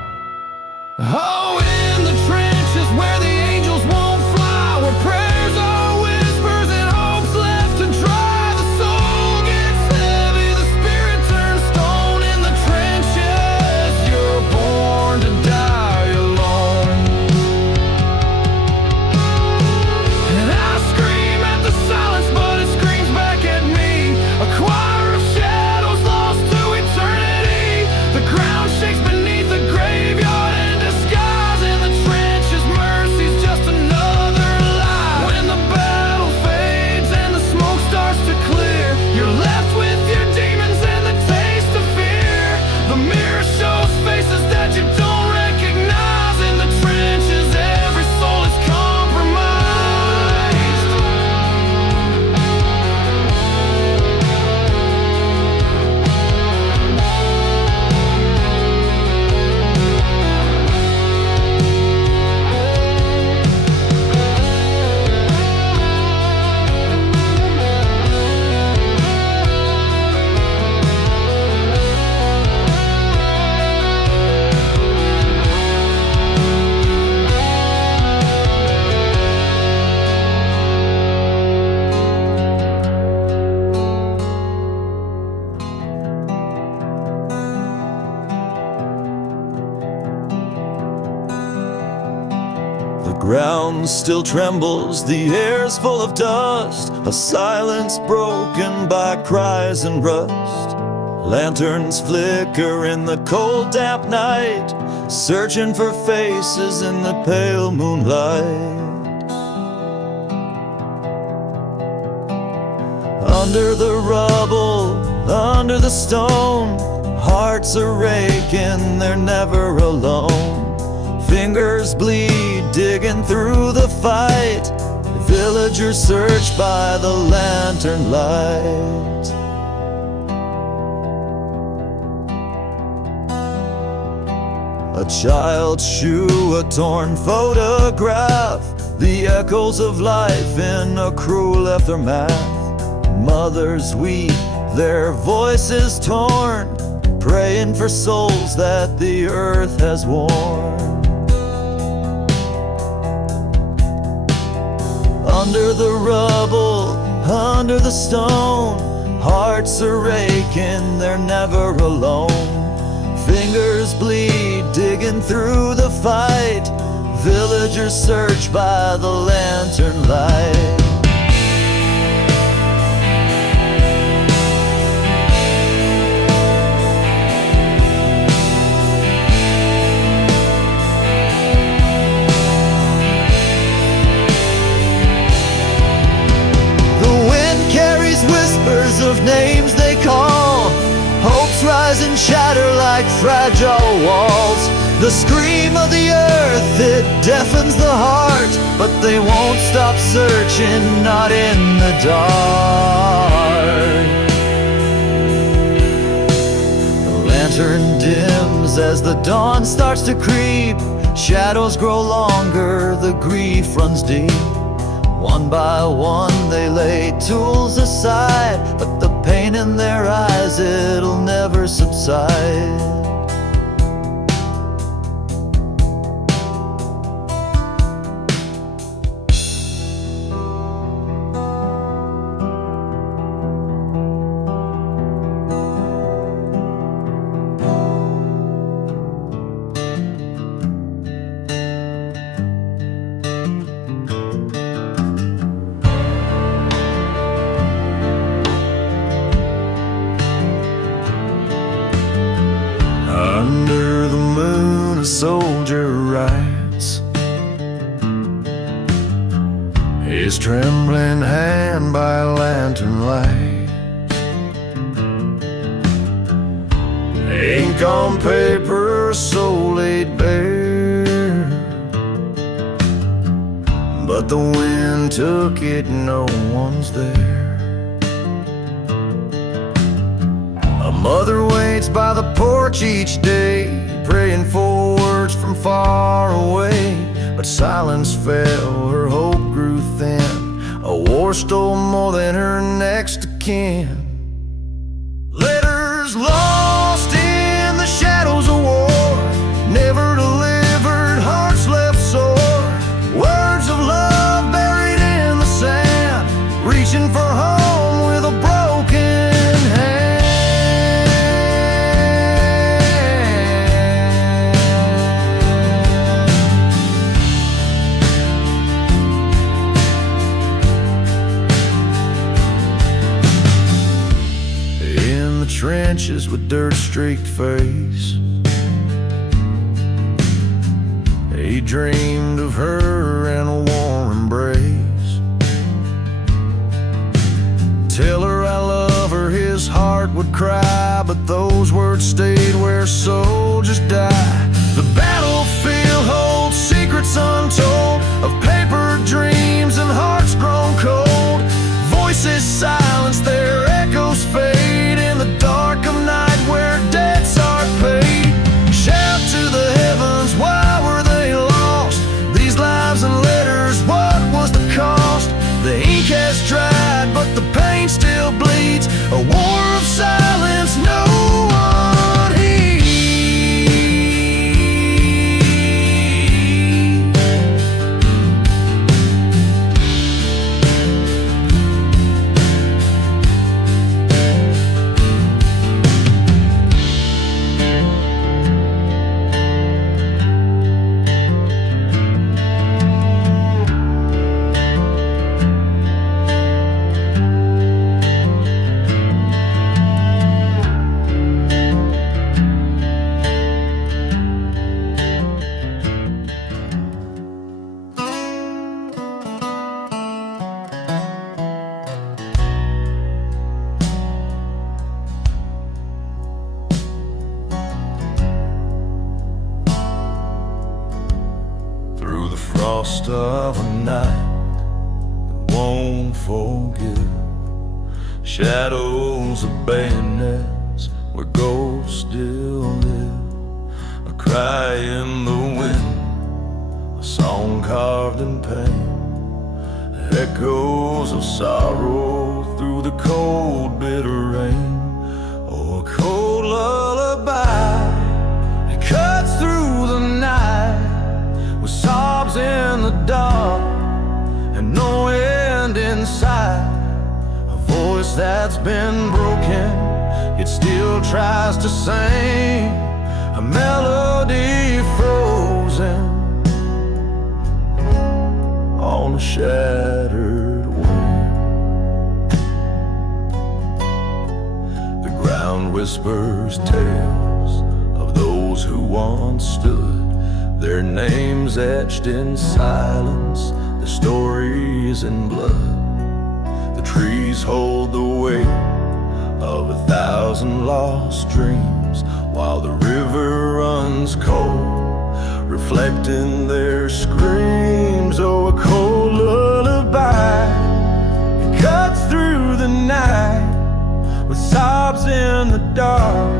Oh, in the trenches where the angels won't fly, where prayers are whispers and hope's left to dry. The soul gets heavy, the spirit turns stone. In the trenches, you're born to die alone. And I scream at the silence, but it screams back at me. A choir of shadows lost to eternity. The ground shakes ground still trembles, the air's full of dust, a silence broken by cries and rust. Lanterns flicker in the cold damp night, searching for faces in the pale moonlight. Under the rubble, under the stone, hearts are aching, they're never alone. Fingers bleed, digging through the fight. Villagers search by the lantern light. A child's shoe, a torn photograph, the echoes of life in a cruel aftermath. Mothers weep, their voices torn, praying for souls that the earth has worn. Under the rubble, under the stone, hearts are aching, they're never alone. Fingers bleed, digging through the fight. Villagers search by the lantern light. Whispers of names they call, hopes rise and shatter like fragile walls. The scream of the earth, it deafens the heart, but they won't stop searching, not in the dark. The lantern dims as the dawn starts to creep. Shadows grow longer, the grief runs deep. One by one they lay tools aside, but the pain in their eyes, it'll never subside. Under the moon a soldier rides, his trembling hand by lantern light. Ink on paper, soul laid bare, but the wind took it, no one's there. A mother waits by the porch each day, praying for words from far away. But silence fell, her hope grew thin. A war stole more than her next of kin. Letters lost in the shadows of war, never delivered, hearts left sore. Words of love buried in the sand, reaching for home with a broken hand. Trenches with dirt-streaked face, he dreamed of her in a warm embrace. Tell her I love her, his heart would cry, but those words stayed where soldiers die. The battlefield holds secrets untold, of paper dreams and hearts grown cold. Voices silence, their echoes fade in the dark of night where debts are paid. Shout to the heavens, why were they lost? These lives and letters, what was the cost? The ink has dried, but the pain still bleeds. A war of silence, no one heeds. cost of a night that won't forgive. Shadows of bayonets where ghosts still live. A cry in the wind, a song carved in pain. Echoes of sorrow through the cold, bitter rain. Oh, a cold lullaby, it cuts through the night with sobs in the dark and no end in sight. A voice that's been broken, it still tries to sing a melody frozen on a shattered wing. The ground whispers tales of those who once stood, their names etched in silence, their stories in blood. The trees hold the weight of 1,000 lost dreams, while the river runs cold, reflecting their screams. Oh, a cold lullaby, it cuts through the night with sobs in the dark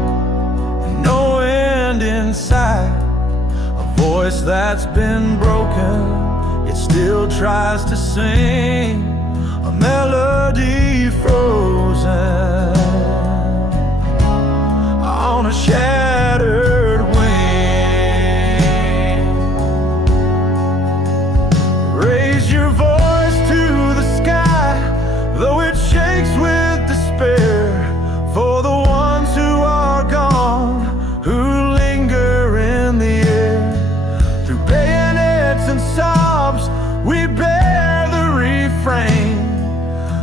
and no end in sight. A voice that's been broken, it still tries to sing a melody frozen on a shattered wing. Raise your voice to the sky, though it shakes with despair, for the ones who are gone, who linger in the air. Through bayonets and sobs, we bear the refrain,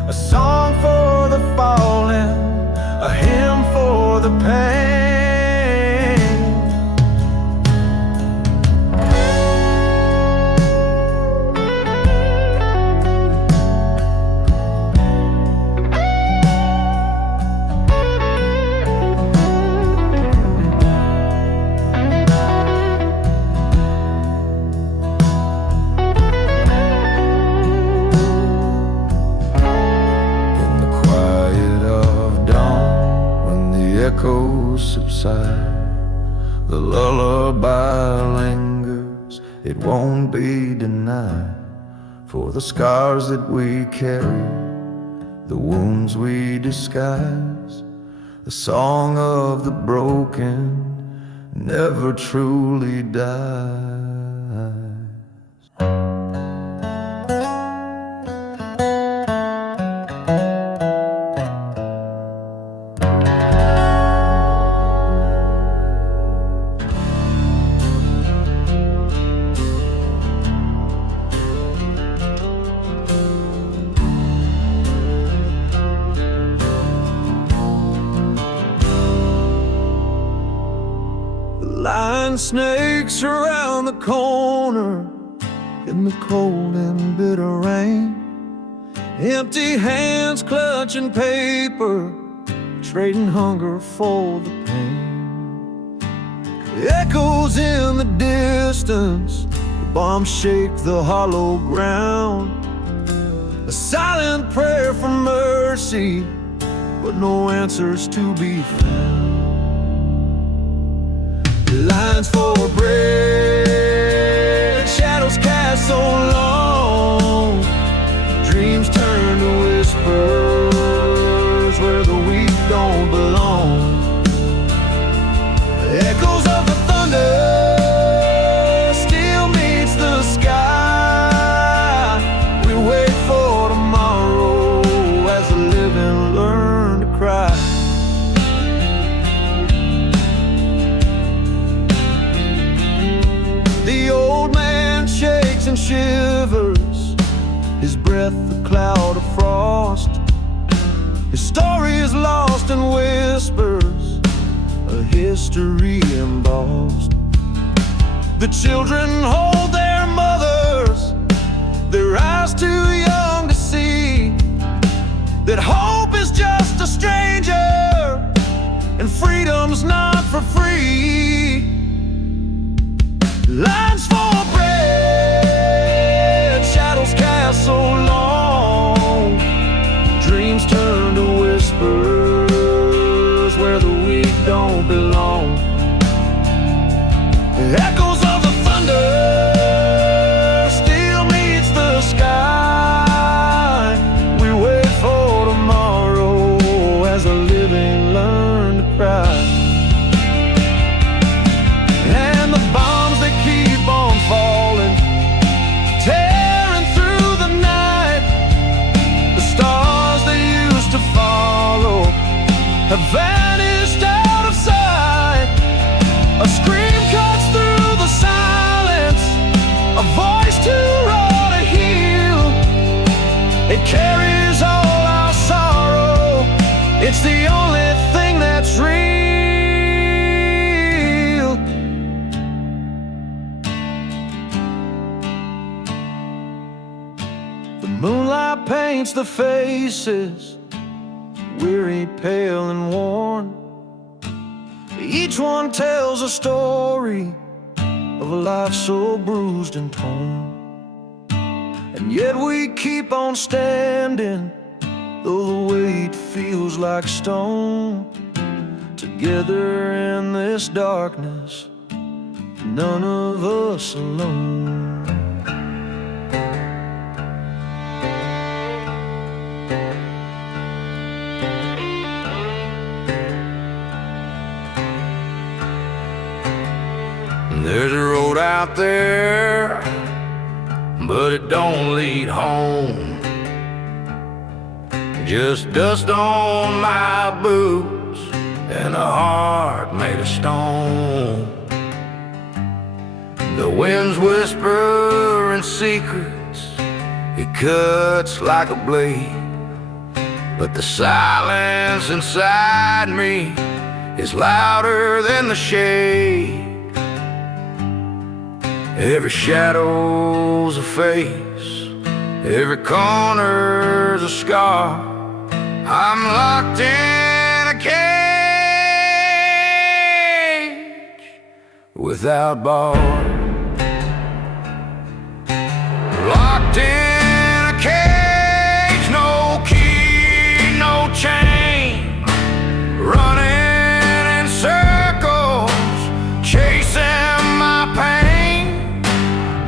a song for the fallen, a hymn for the pain. Echoes subside, the lullaby lingers, it won't be denied. For the scars that we carry, the wounds we disguise, the song of the broken never truly dies. Line snakes around the corner in the cold and bitter rain. Empty hands clutching paper, trading hunger for the pain. Echoes in the distance, the bombs shake the hollow ground. A silent prayer for mercy, but no answers to be found. Lines for bread, shadows cast so long, dreams turn to whispers where the weak don't belong. Echoes of the thunder still meets the sky. We wait for tomorrow as the living learn to cry. The old man shakes and shivers, his breath a cloud of frost. His story is lost in whispers, a history embossed. The children hold their mothers, their eyes too young to see that hope is just a stranger and freedom's not for free. Lines for bread, paints the faces, weary, pale, and worn. Each one tells a story of a life so bruised and torn. And yet we keep on standing, though the weight feels like stone. Together in this darkness, none of us alone. There's a road out there, but it don't lead home. Just dust on my boots and a heart made of stone. The winds whisper in secrets, it cuts like a blade. But the silence inside me is louder than the shade. Every shadow's a face, every corner's a scar. I'm locked in a cage without bars. Locked in a cage, no key, no chain. Running in circles, chasing my pain.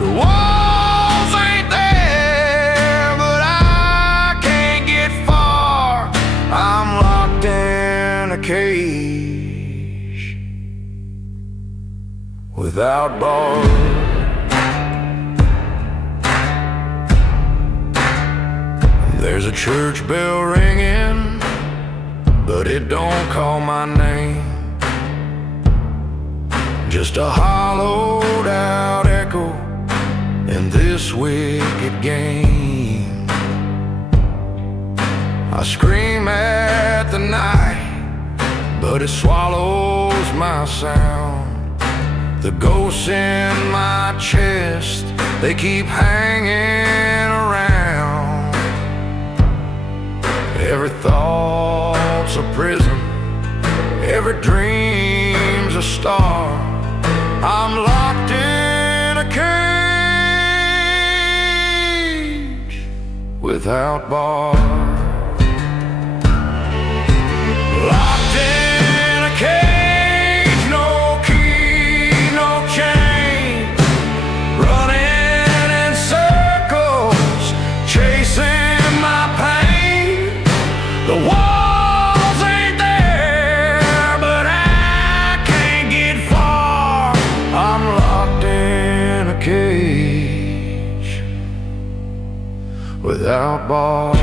The walls ain't there, but I can't get far. I'm locked in a cage without bars. There's a church bell ringing, but it don't call my name. Just a hollowed out echo in this wicked game. I scream at the night, but it swallows my sound. The ghosts in my chest, they keep hanging around. Every thought's a prison, every dream's a star. I'm locked in a cage without bars. Locked in a cage, no key, no chain. Running in circles, chasing my pain. The walls ain't there, but I can't get far. I'm locked in a cage without bars.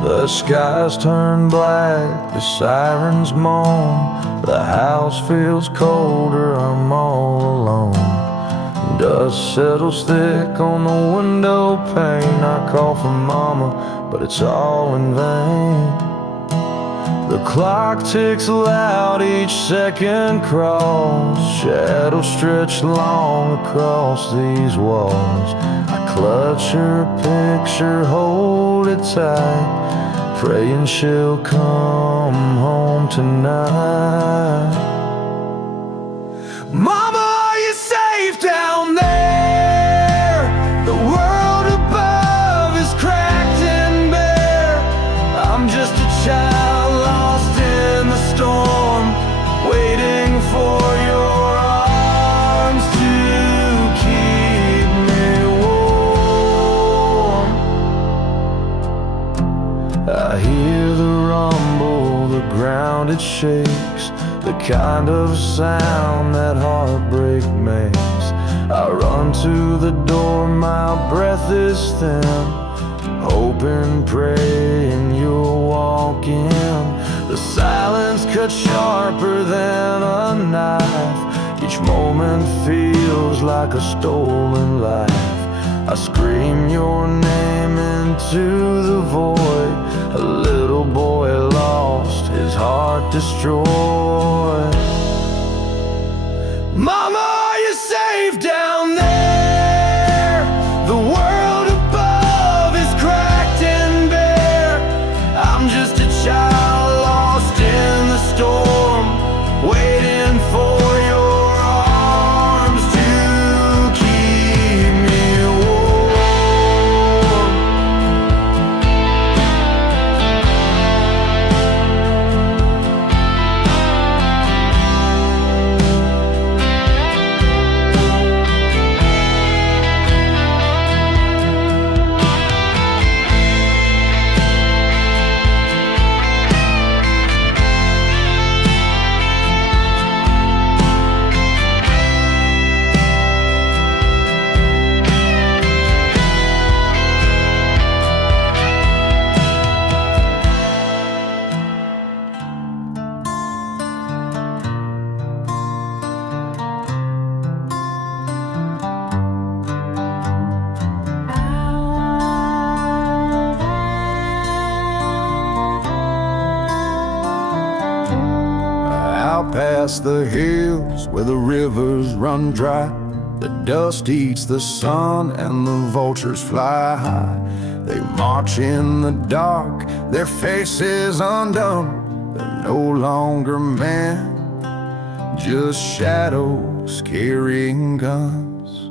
The skies turn black, the sirens moan. The house feels colder, I'm all alone. Dust settles thick on the window pane. I call for mama, but it's all in vain. The clock ticks loud, each second crawls. Shadows stretch long across these walls. I clutch her picture, hold it tight, praying she'll come home tonight. Mama, are you safe down there? The world above is cracked and bare. I'm just a child lost in the storm, waiting for your arms to keep me warm. I hear the that shakes, the kind of sound that heartbreak makes. I run to the door, my breath is thin, hoping, praying you'll walk in. The silence cuts sharper than a knife. Each moment feels like a stolen life. I scream your name into the void. A little boy lost, his heart destroyed. Mama, are you safe down there? The world above is cracked and bare. I'm just a child lost in the storm, waiting for your arms to keep me warm. Out past the hills where the rivers run dry, the dust eats the sun and the vultures fly high. They march in the dark, their faces undone. They're no longer men, just shadows carrying guns.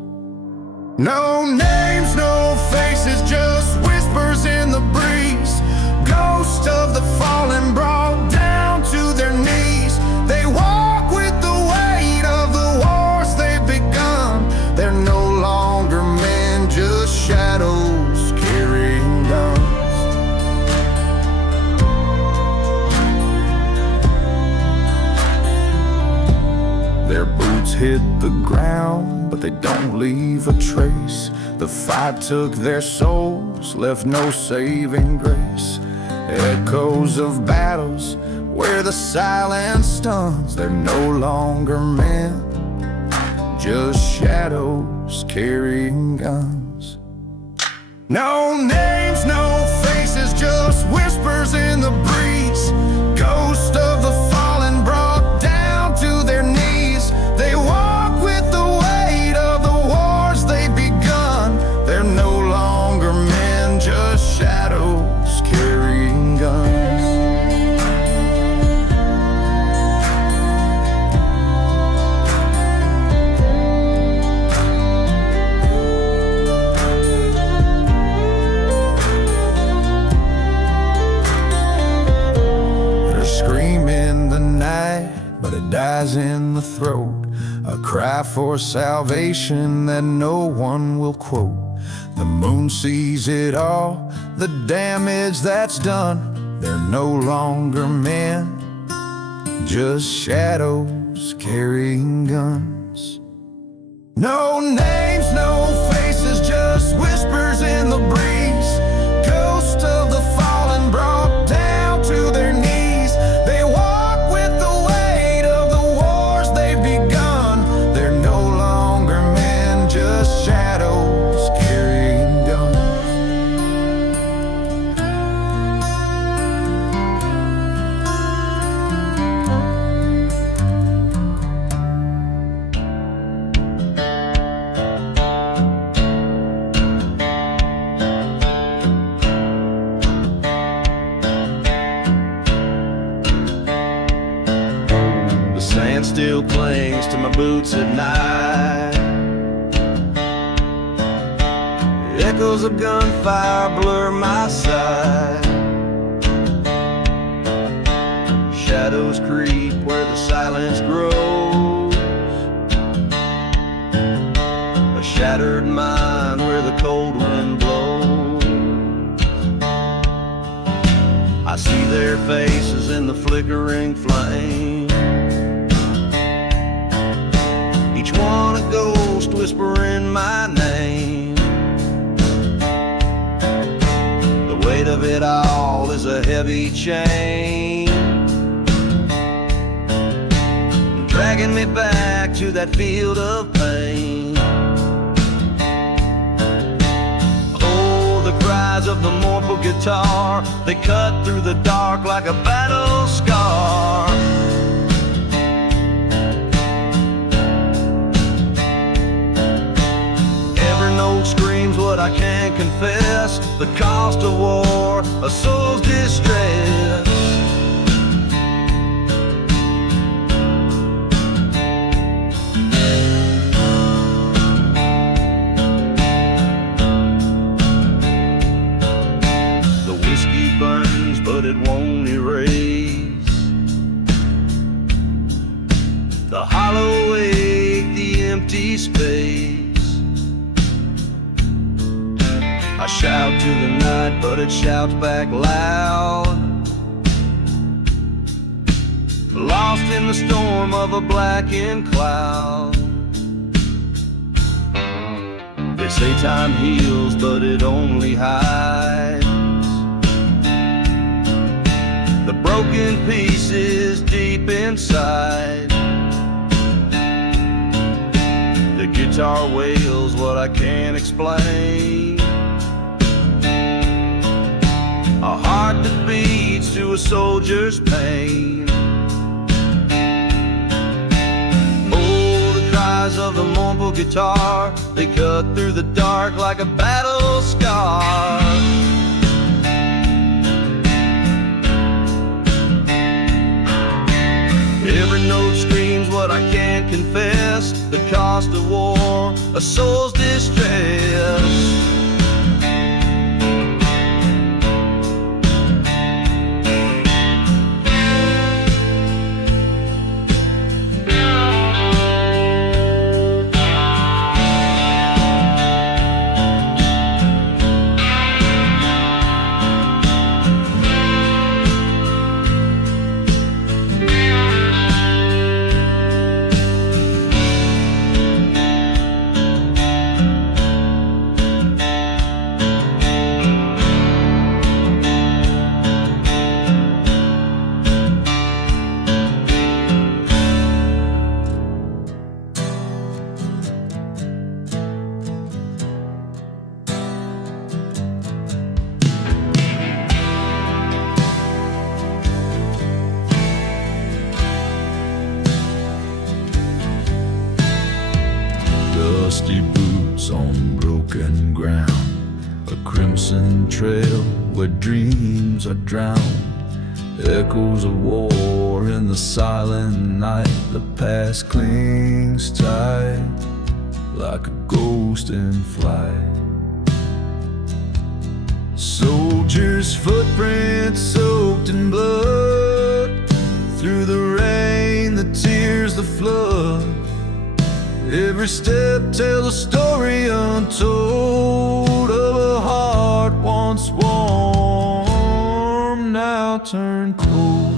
No names, no faces, just whispers in the breeze. Ghosts of the fallen brought down to their knees. They walk with the weight of the wars they've begun. They're no longer men, just shadows carrying guns. Their boots hit the ground, but they don't leave a trace. The fight took their souls, left no saving grace. Echoes of battles where the silence stuns. They're no longer men, just shadows carrying guns. No names, no faces, just whispers in the breeze. Ghost of the fallen brought down to their knees. They walk with the weight of the wars they've begun. They're no longer men, just shadows carrying guns. But it dies in the throat, a cry for salvation that no one will quote. The moon sees it all, the damage that's done. They're no longer men, just shadows carrying guns. No names, no faces, just whispers in the breeze. Ghosts of the fallen brought down to their knees. They walk with the weight of the wars they've begun. They're no longer men, just shadows carrying guns. The sand still clings to my boots at night. Echoes of gunfire blur my sight. Shadows creep where the silence grows. A shattered mind where the cold wind blows. I see their faces in the flickering flame. Each one a ghost whispering my name. The weight of it all is a heavy chain, dragging me back to that field of pain. Oh, the cries of the mournful guitar, they cut through the dark like a battle scar. Every note screams what I can't confess, the cost of war, a soul's distress. But it won't erase the hollow ache, the empty space. I shout to the night, but it shouts back loud, lost in the storm of a blackened cloud. They say time heals, but it only hides the broken pieces deep inside. The guitar wails what I can't explain, a heart that beats to a soldier's pain. Oh, the cries of the mournful guitar, they cut through the dark like a battle scar. Every note screams what I can't confess, the cost of war, a soul's distress. Dusty boots on broken ground, a crimson trail where dreams are drowned. Echoes of war in the silent night, the past clings tight like a ghost in flight. Soldiers' footprints soaked in blood, through the rain, the tears, the flood. Every step tells a story untold of a heart once warm, now turned cold.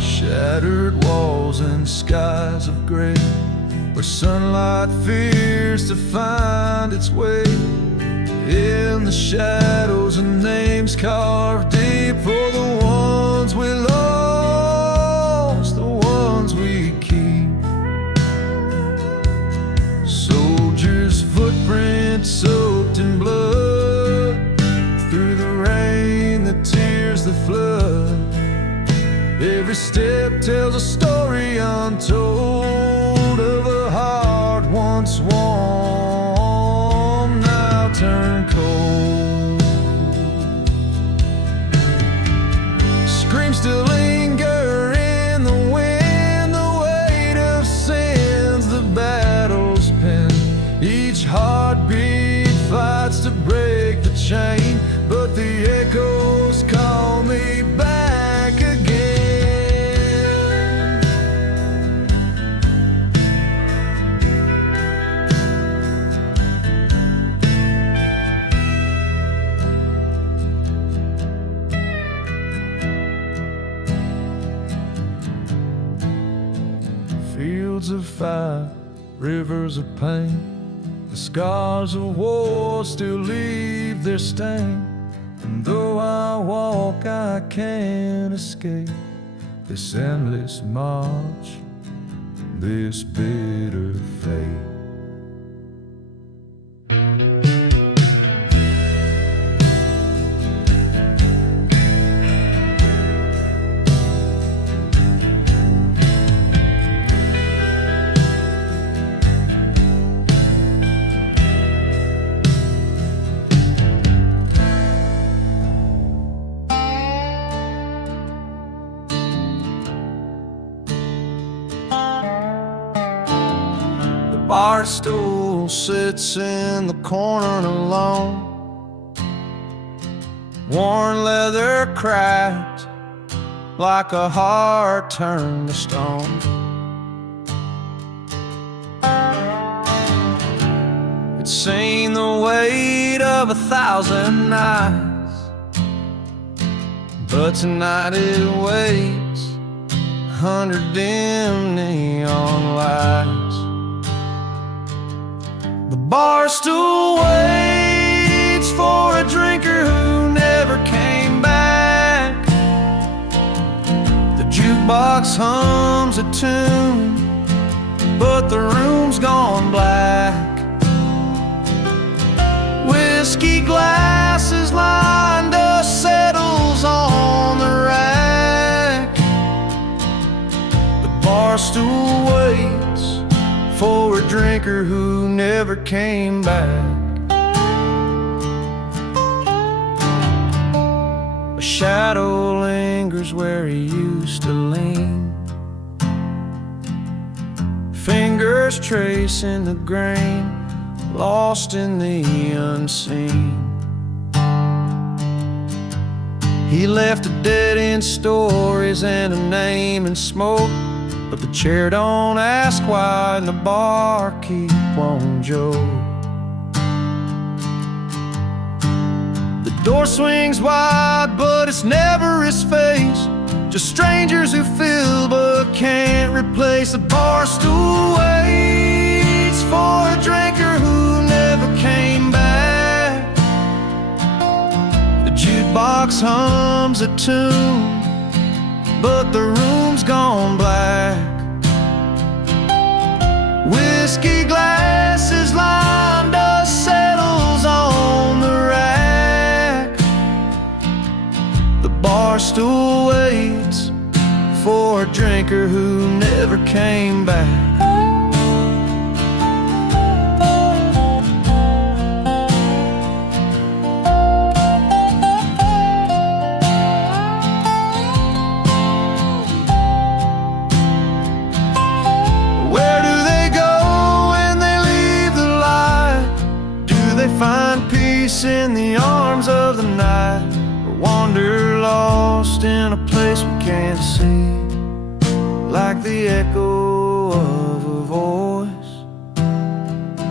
Shattered walls and skies of gray, where sunlight fears to find its way. In the shadows and names carved deep for the ones we lost, the ones we keep. Soldiers' footprints soaked in blood, through the rain, the tears, the flood. Every step tells a story untold of a heart once warm, now turned cold. Screams still linger in the wind, the weight of sins, the battle's pen. Each heartbeat fights to break the chain, but the echoes call me back again. fields of fire, rivers of pain. The scars of war still leave their stain. And though I walk, I can't escape this endless march, this bitter fate. Bar stool sits in the corner alone. Worn leather cracked like a heart turned to stone. It's seen the weight of 1,000 nights, but tonight it weighs 100 dim neon lights. The bar stool waits for a drinker who never came back. The jukebox hums a tune, but the room's gone black. Whiskey glasses lined dust settles on the rack. The bar stool waits for a drinker who never came back. A shadow lingers where he used to lean, fingers tracing the grain, lost in the unseen. He left a dead-end stories and a name in smoke, but the chair don't ask why, and the barkeep won't joke. The door swings wide, but it's never his face. Just strangers who fill but can't replace. The bar stool waits for a drinker who never came back. The jukebox hums a tune, but the room's gone black. Whiskey glasses lined dust settles on the rack. The bar stool waits for a drinker who never came back. Find peace in the arms of the night, or wander lost in a place we can't see, like the echo of a voice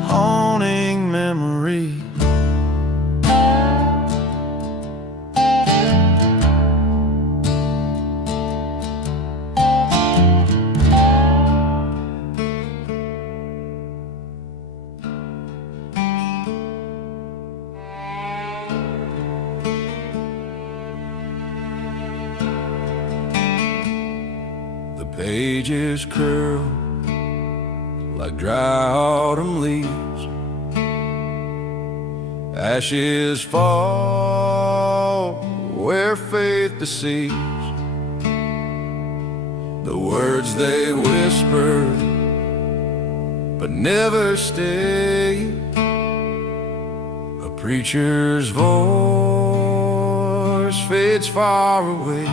haunting memory. Pages curl like dry autumn leaves. Ashes fall where faith deceives. The words they whisper but never stay. A preacher's voice fades far away.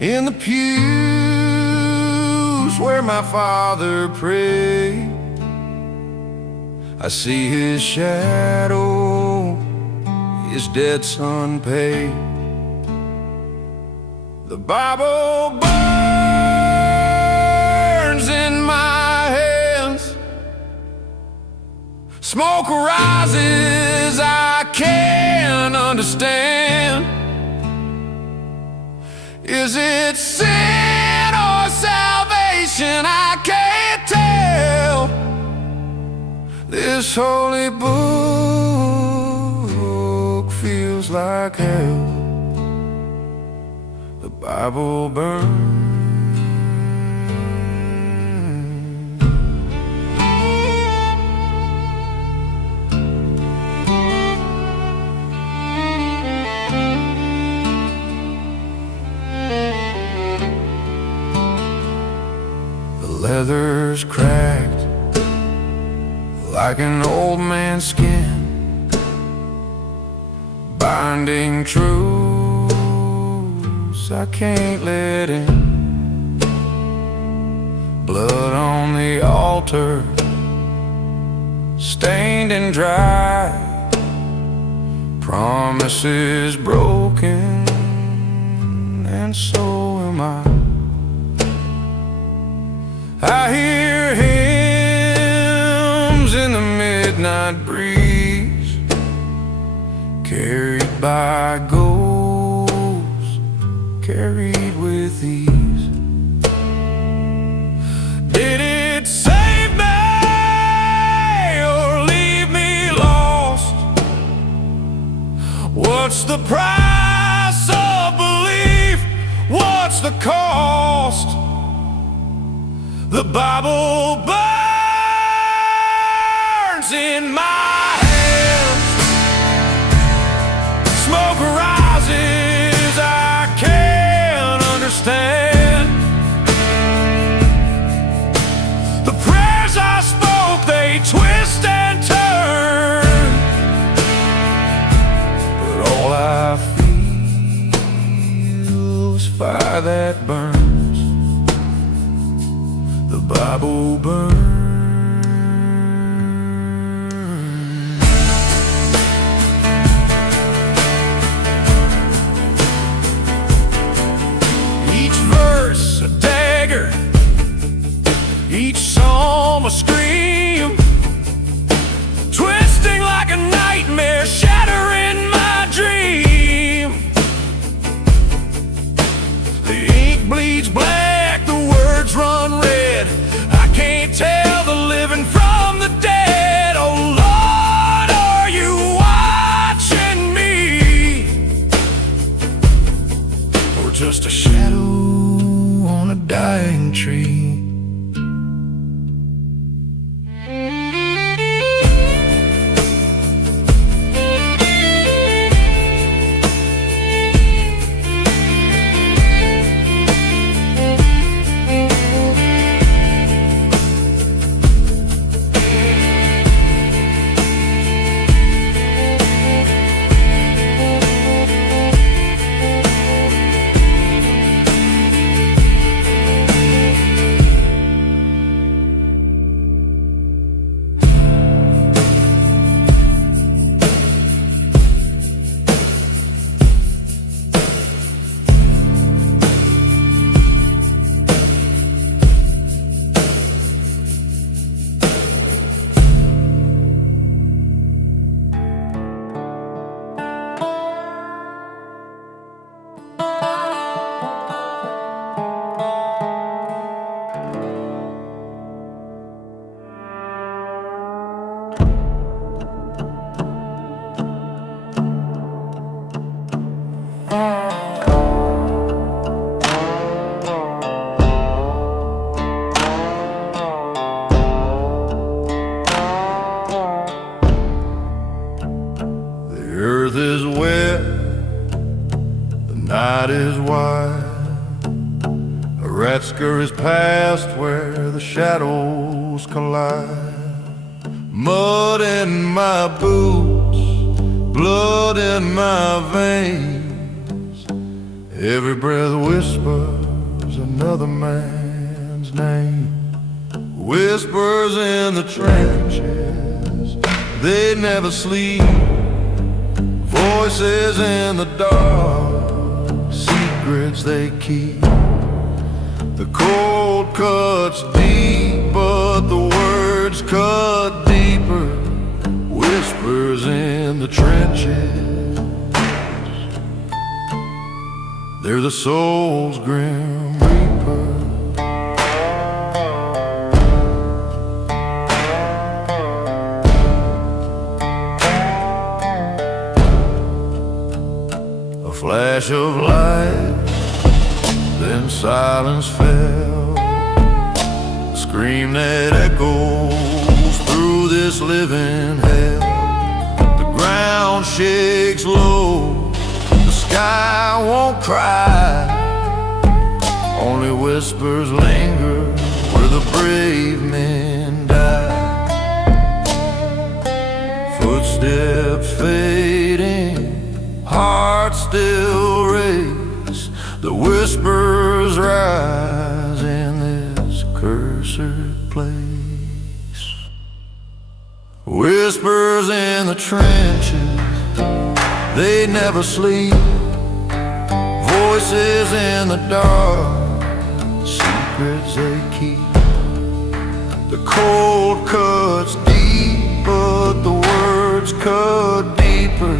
In the pews where my father prayed, I see his shadow, his dead son paid. The Bible burns in my hands, smoke rises I can't understand. Is it sin or salvation? This holy book feels like hell. The Bible burns. The leather's cracked like an old man's skin, binding truths I can't let in. Blood on the altar, stained and dry, promises broken, and so am I. I hear hymns in the midnight breeze, carried by ghosts, carried with ease. Did it save me or leave me lost? What's the price of belief? What's the cost? The Bible burns in my hands. Smoke rises, I can't understand. The prayers I spoke, they twist and turn, but all I feel is fire that burns. The Bible burns. Each verse a dagger, each psalm a scream, twisting like a nightmare, shattering my dream. The ink bleeds black, the words run red, I can't tell the living from the dead. Oh Lord, are you watching me? Or just a shadow on a dying tree? The earth is wet, the night is wide, a rat scurries past where the shadows collide. Mud in my boots, blood in my veins, every breath whispers another man's name. Whispers in the trenches, they never sleep. Voices in the dark, secrets they keep. The cold cuts deep, but the words cut deeper. Whispers in the trenches, they're the soul's grim reaper. flash of light, then silence fell. A scream that echoes through this living hell. The ground shakes low, the sky won't cry. Only whispers linger where the brave men die. Footsteps fading, hearts still race. The whispers rise in this cursed place. Whispers in the trenches, they never sleep. Voices in the dark, secrets they keep. The cold cuts deep, but the words cut deeper.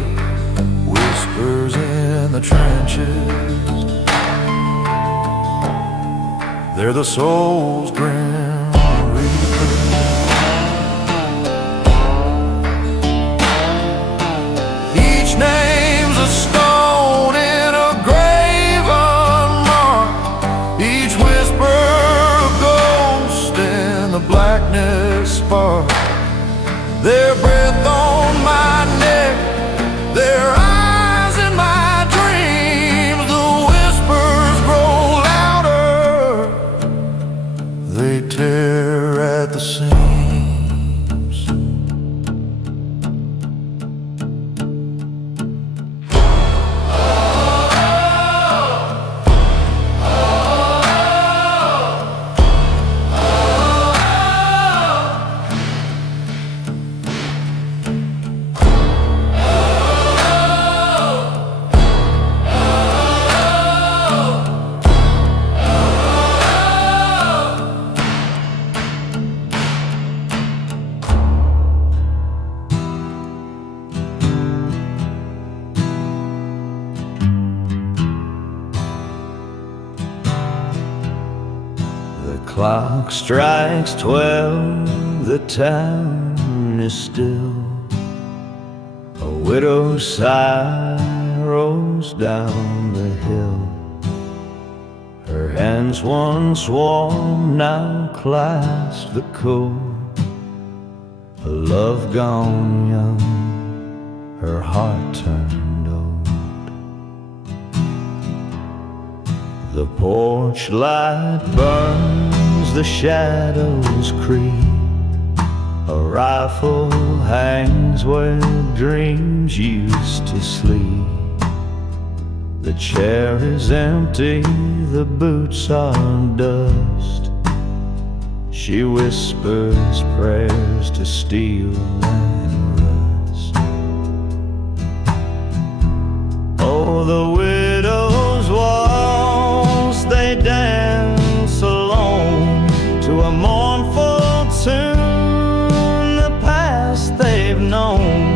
Whispers in the trenches, they're the soul's grim reaper. Each name's a stone in a grave unmarked. Each whisper a ghost in the blackness spark. Their breath on my neck, their eyes in my dreams. The whispers grow louder, they tear at the seams. The clock strikes 12, the town is still. A widow's sigh rolls down the hill. Her hands once warm now clasp the cold. A love gone young, her heart turned old. The porch light burns, the shadows creep. A rifle hangs where dreams used to sleep. The chair is empty, the boots are dust. She whispers prayers to steel and rust. Oh, the widow's waltz, they dance alone to a mournful tune, the past they've known.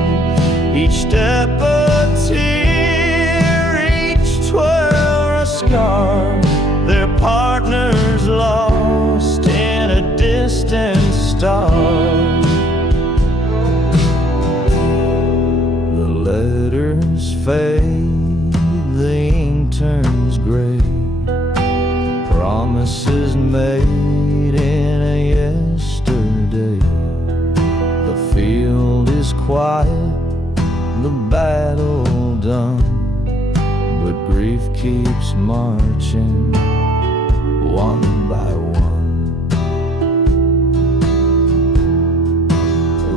Each step a tear, each twirl a scar. Their partners lost in a distant star. The letters fade, the ink turns gray. Promises made in a yesterday. The field is quiet, the battle done, but grief keeps marching one by one.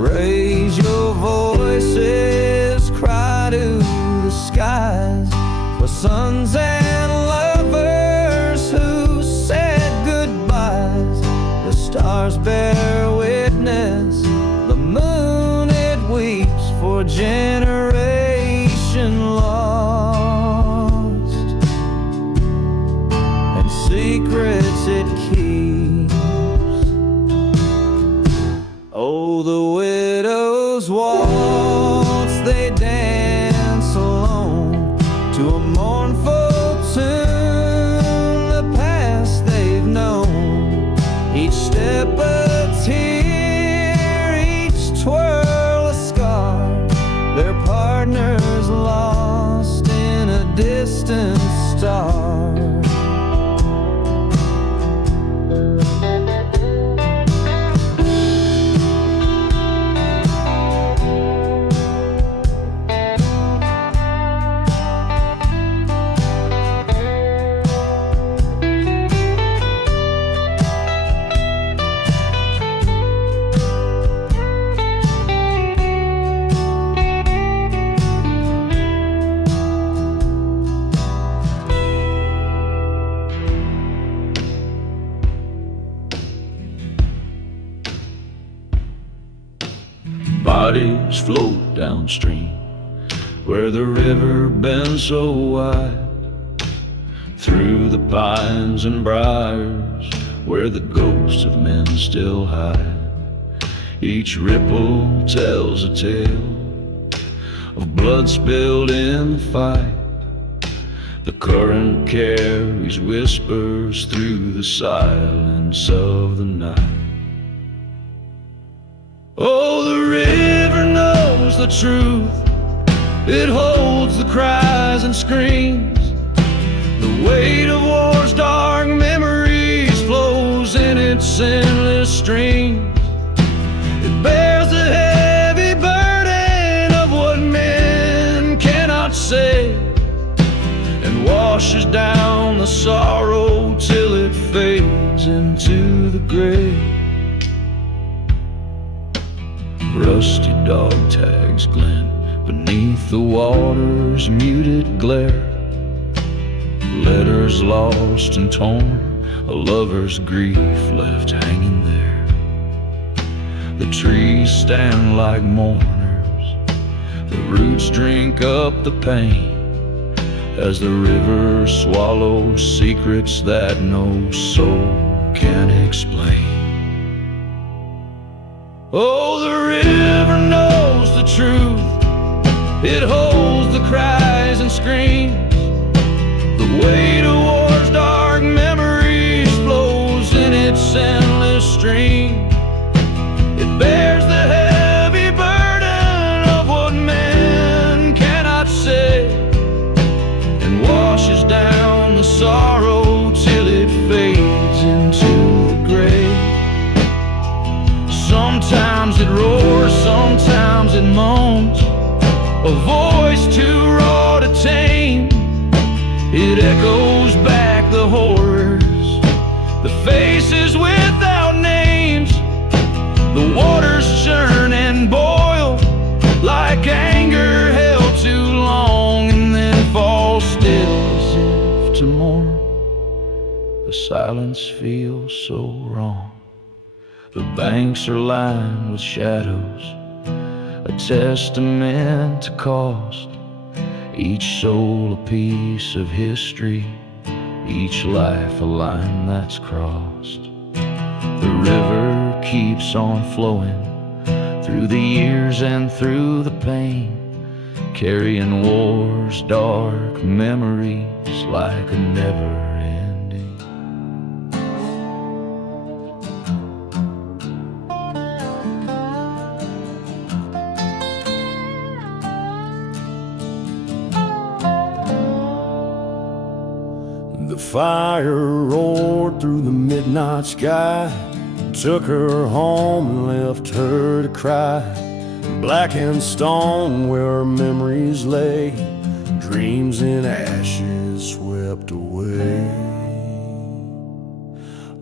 Raise your voices, cry to the skies, for sons and lovers who said goodbyes. The stars bear witness, the moon it weeps for generation lost, and secrets it keeps. Oh, the widow's waltz, they dance alone to a mournful tune, the past they've known. Each step a tear, each twirl a scar. Their partners lost in a distant bodies float downstream, where the river bends so wide, through the pines and briars, where the ghosts of men still hide. Each ripple tells a tale of blood spilled in the fight. The current carries whispers through the silence of the night. Oh, the river knows the truth. It holds the cries and screams. The weight of war's dark memories flows in its endless streams. It bears the heavy burden of what men cannot say, and washes down the sorrow till it fades into the grave. Rusty dog tags glint beneath the water's muted glare. Letters lost and torn, a lover's grief left hanging there. The trees stand like mourners, the roots drink up the pain, as the river swallows secrets that no soul can explain. Oh, the river knows the truth. It holds the cries and screams. The weight of war's dark memories flows in its endless stream. It bears the heavy burden of what men cannot say, and washes down the sorrow till it fades into the grave. Sometimes it roars, sometimes it moans, a voice too raw to tame. It echoes back the horrors, the faces without names. The waters churn and boil like anger held too long, and then fall still as if to mourn. The silence feels so wrong. The banks are lined with shadows, a testament to cost. Each soul a piece of history, each life a line that's crossed. The river keeps on flowing through the years and through the pain, carrying war's dark memories like a never-ending. The fire roared through the midnight sky, took her home and left her to cry. Blackened stone where her memories lay, dreams in ashes swept away.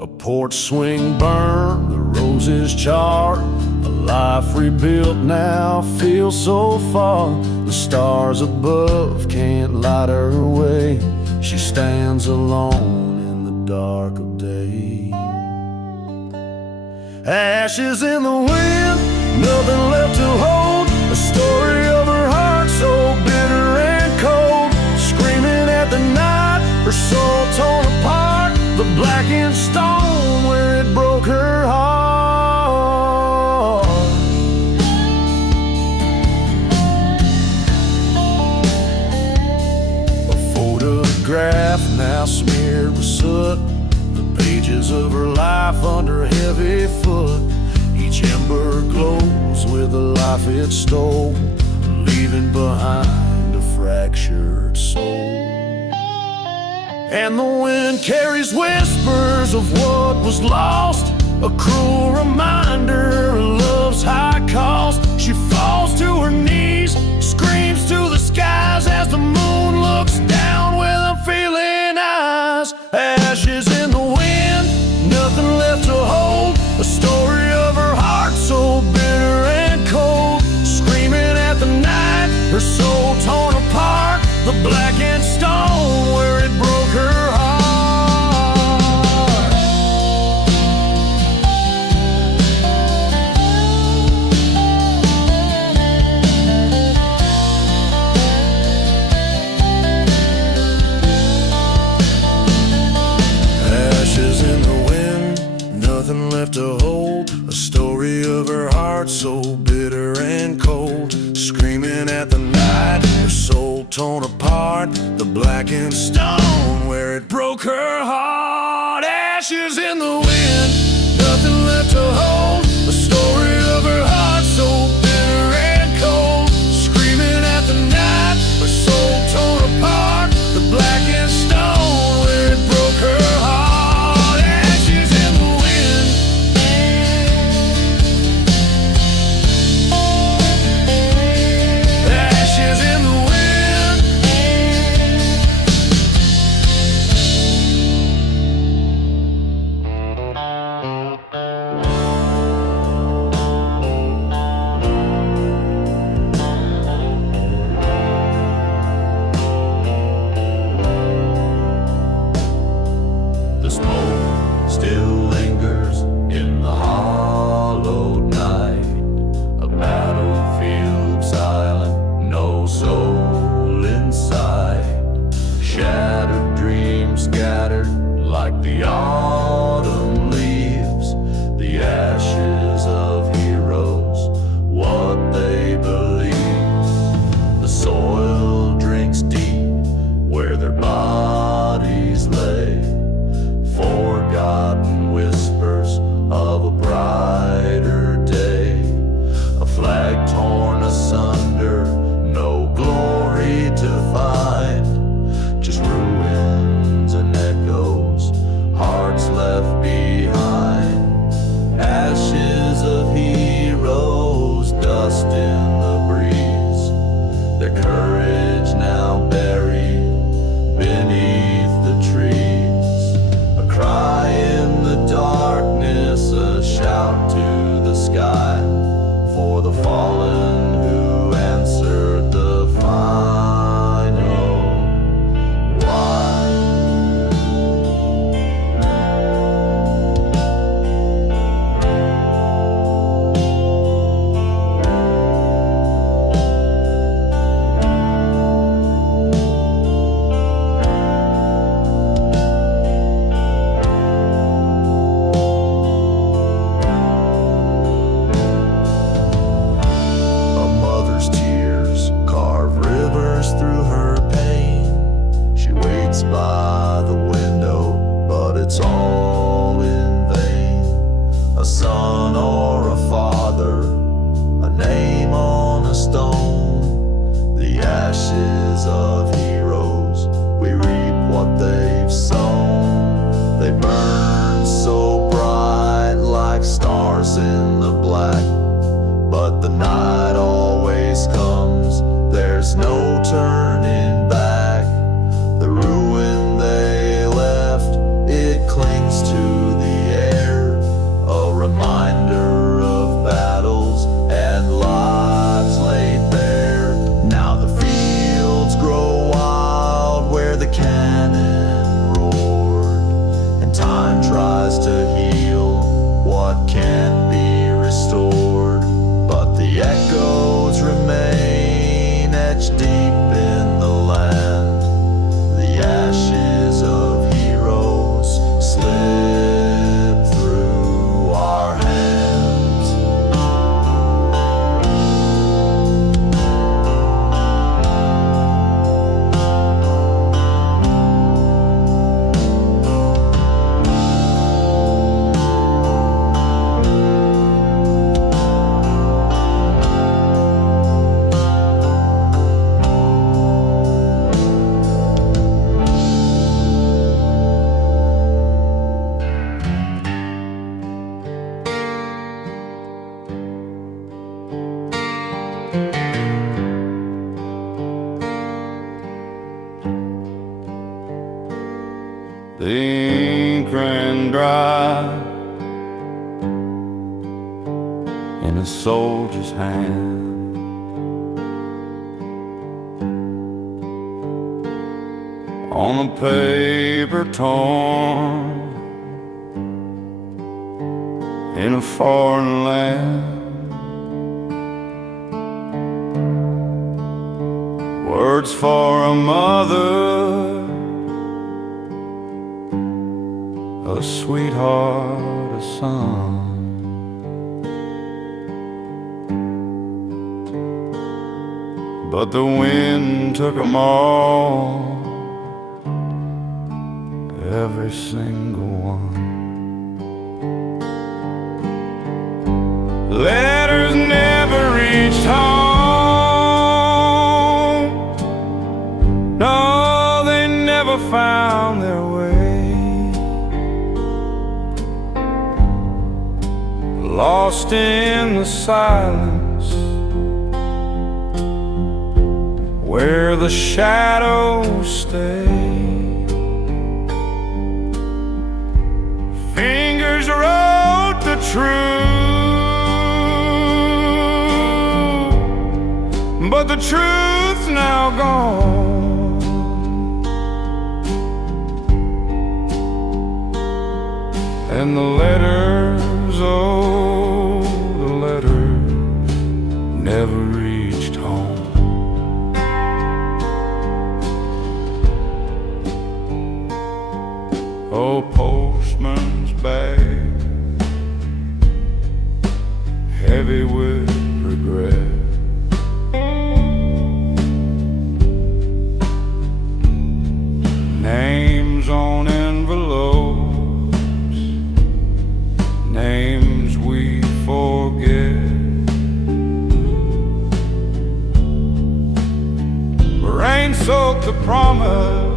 A porch swing burned, the roses charred, a life rebuilt now feels so far. The stars above can't light her way, she stands alone in the dark of day. Ashes in the wind, nothing left to hold, a story of her heart so bitter and cold. Screaming at the night, her soul torn apart, the blackened stone where it broke her heart. A photograph now smeared with soot, the pages of her life under heavy foot. Each ember glows with the life it stole, leaving behind a fractured soul. And the wind carries whispers of what was lost, a cruel reminder of love's high cost. She falls to her knees, screams to the skies as the moon looks down with unfeeling eyes. Ashes in the wind, nothing left to hold, a story of her heart so bitter and cold. Screaming at the night, her soul torn apart, the blackened stone where it broke her heart. her heart. Ashes in the wind, nothing left to hold. The story of her heart so bitter and cold. Screaming at the night, her soul torn apart. The blackened stone where it broke her heart. Ashes in the wind. Ashes in the wind. The smoke still lingers in the hollowed night. A battlefield silent, no soul inside. Shattered dreams scattered like the autumn leaves. The ashes of heroes, what they believe. The soil drinks deep where their bodies lay. Forgotten whispers of a brighter day. A flag torn asunder, no glory to find. Just ruins and echoes, hearts left behind. Ashes of heroes, dust in the breeze. Their courage now buried beneath the trees. A cry in the darkness, a shout to the sky. For the fallen who answered the final why. A mother's tears carve rivers through her pain. She waits by the window, but it's all in vain. A son or a father, a name on a stone. The ashes of heroes, we reap what they've sown. They burn so bright like stars in the black. But the night always comes, there's no turning back. The ruin they left, it clings to the air. A reminder of battles and lives laid bare. Now the fields grow wild where the cannon roared. And time tries to heal what can't be restored. But the echoes remain etched deep in the land. The ashes of heroes slip through our hands. The ink ran dry in a soldier's hand. On the paper torn in a foreign land. Words for a mother, a sweetheart, a son. But the wind took 'em all every single one. Letters never reached home. No, they never found their way. Lost in the silence where the shadows stay. Fingers wrote the truth, but the truth's now gone. And the letters, oh, the letters never reached home. Oh, postman's bag, heavy with regret. Names on envelopes, names we forget. Rain soaked the promise,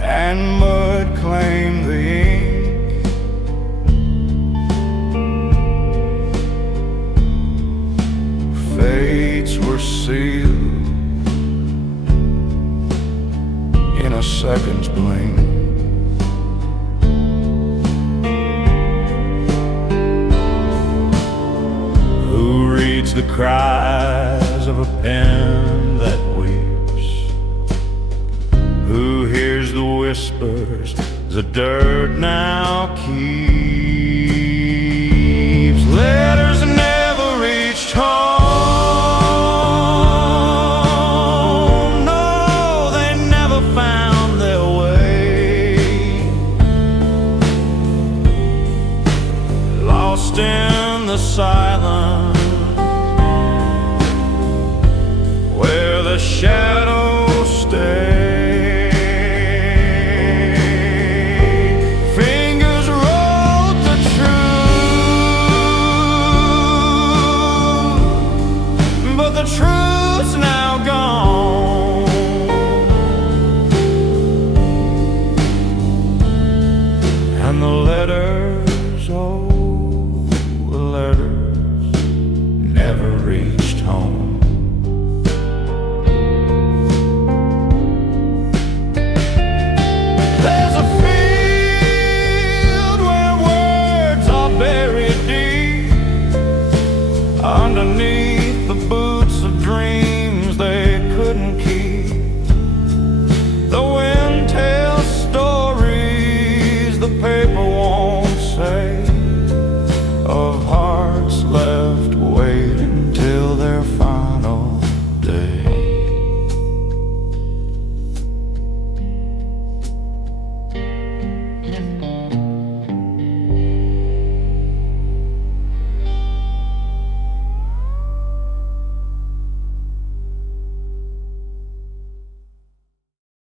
and mud claimed the ink. Fates were sealed in a second's blink. Who reads the cries of a pen that weeps? Who hears the whispers the dirt now keeps? Letters never reached home. No, they never found their way. Lost in the silence where the shadows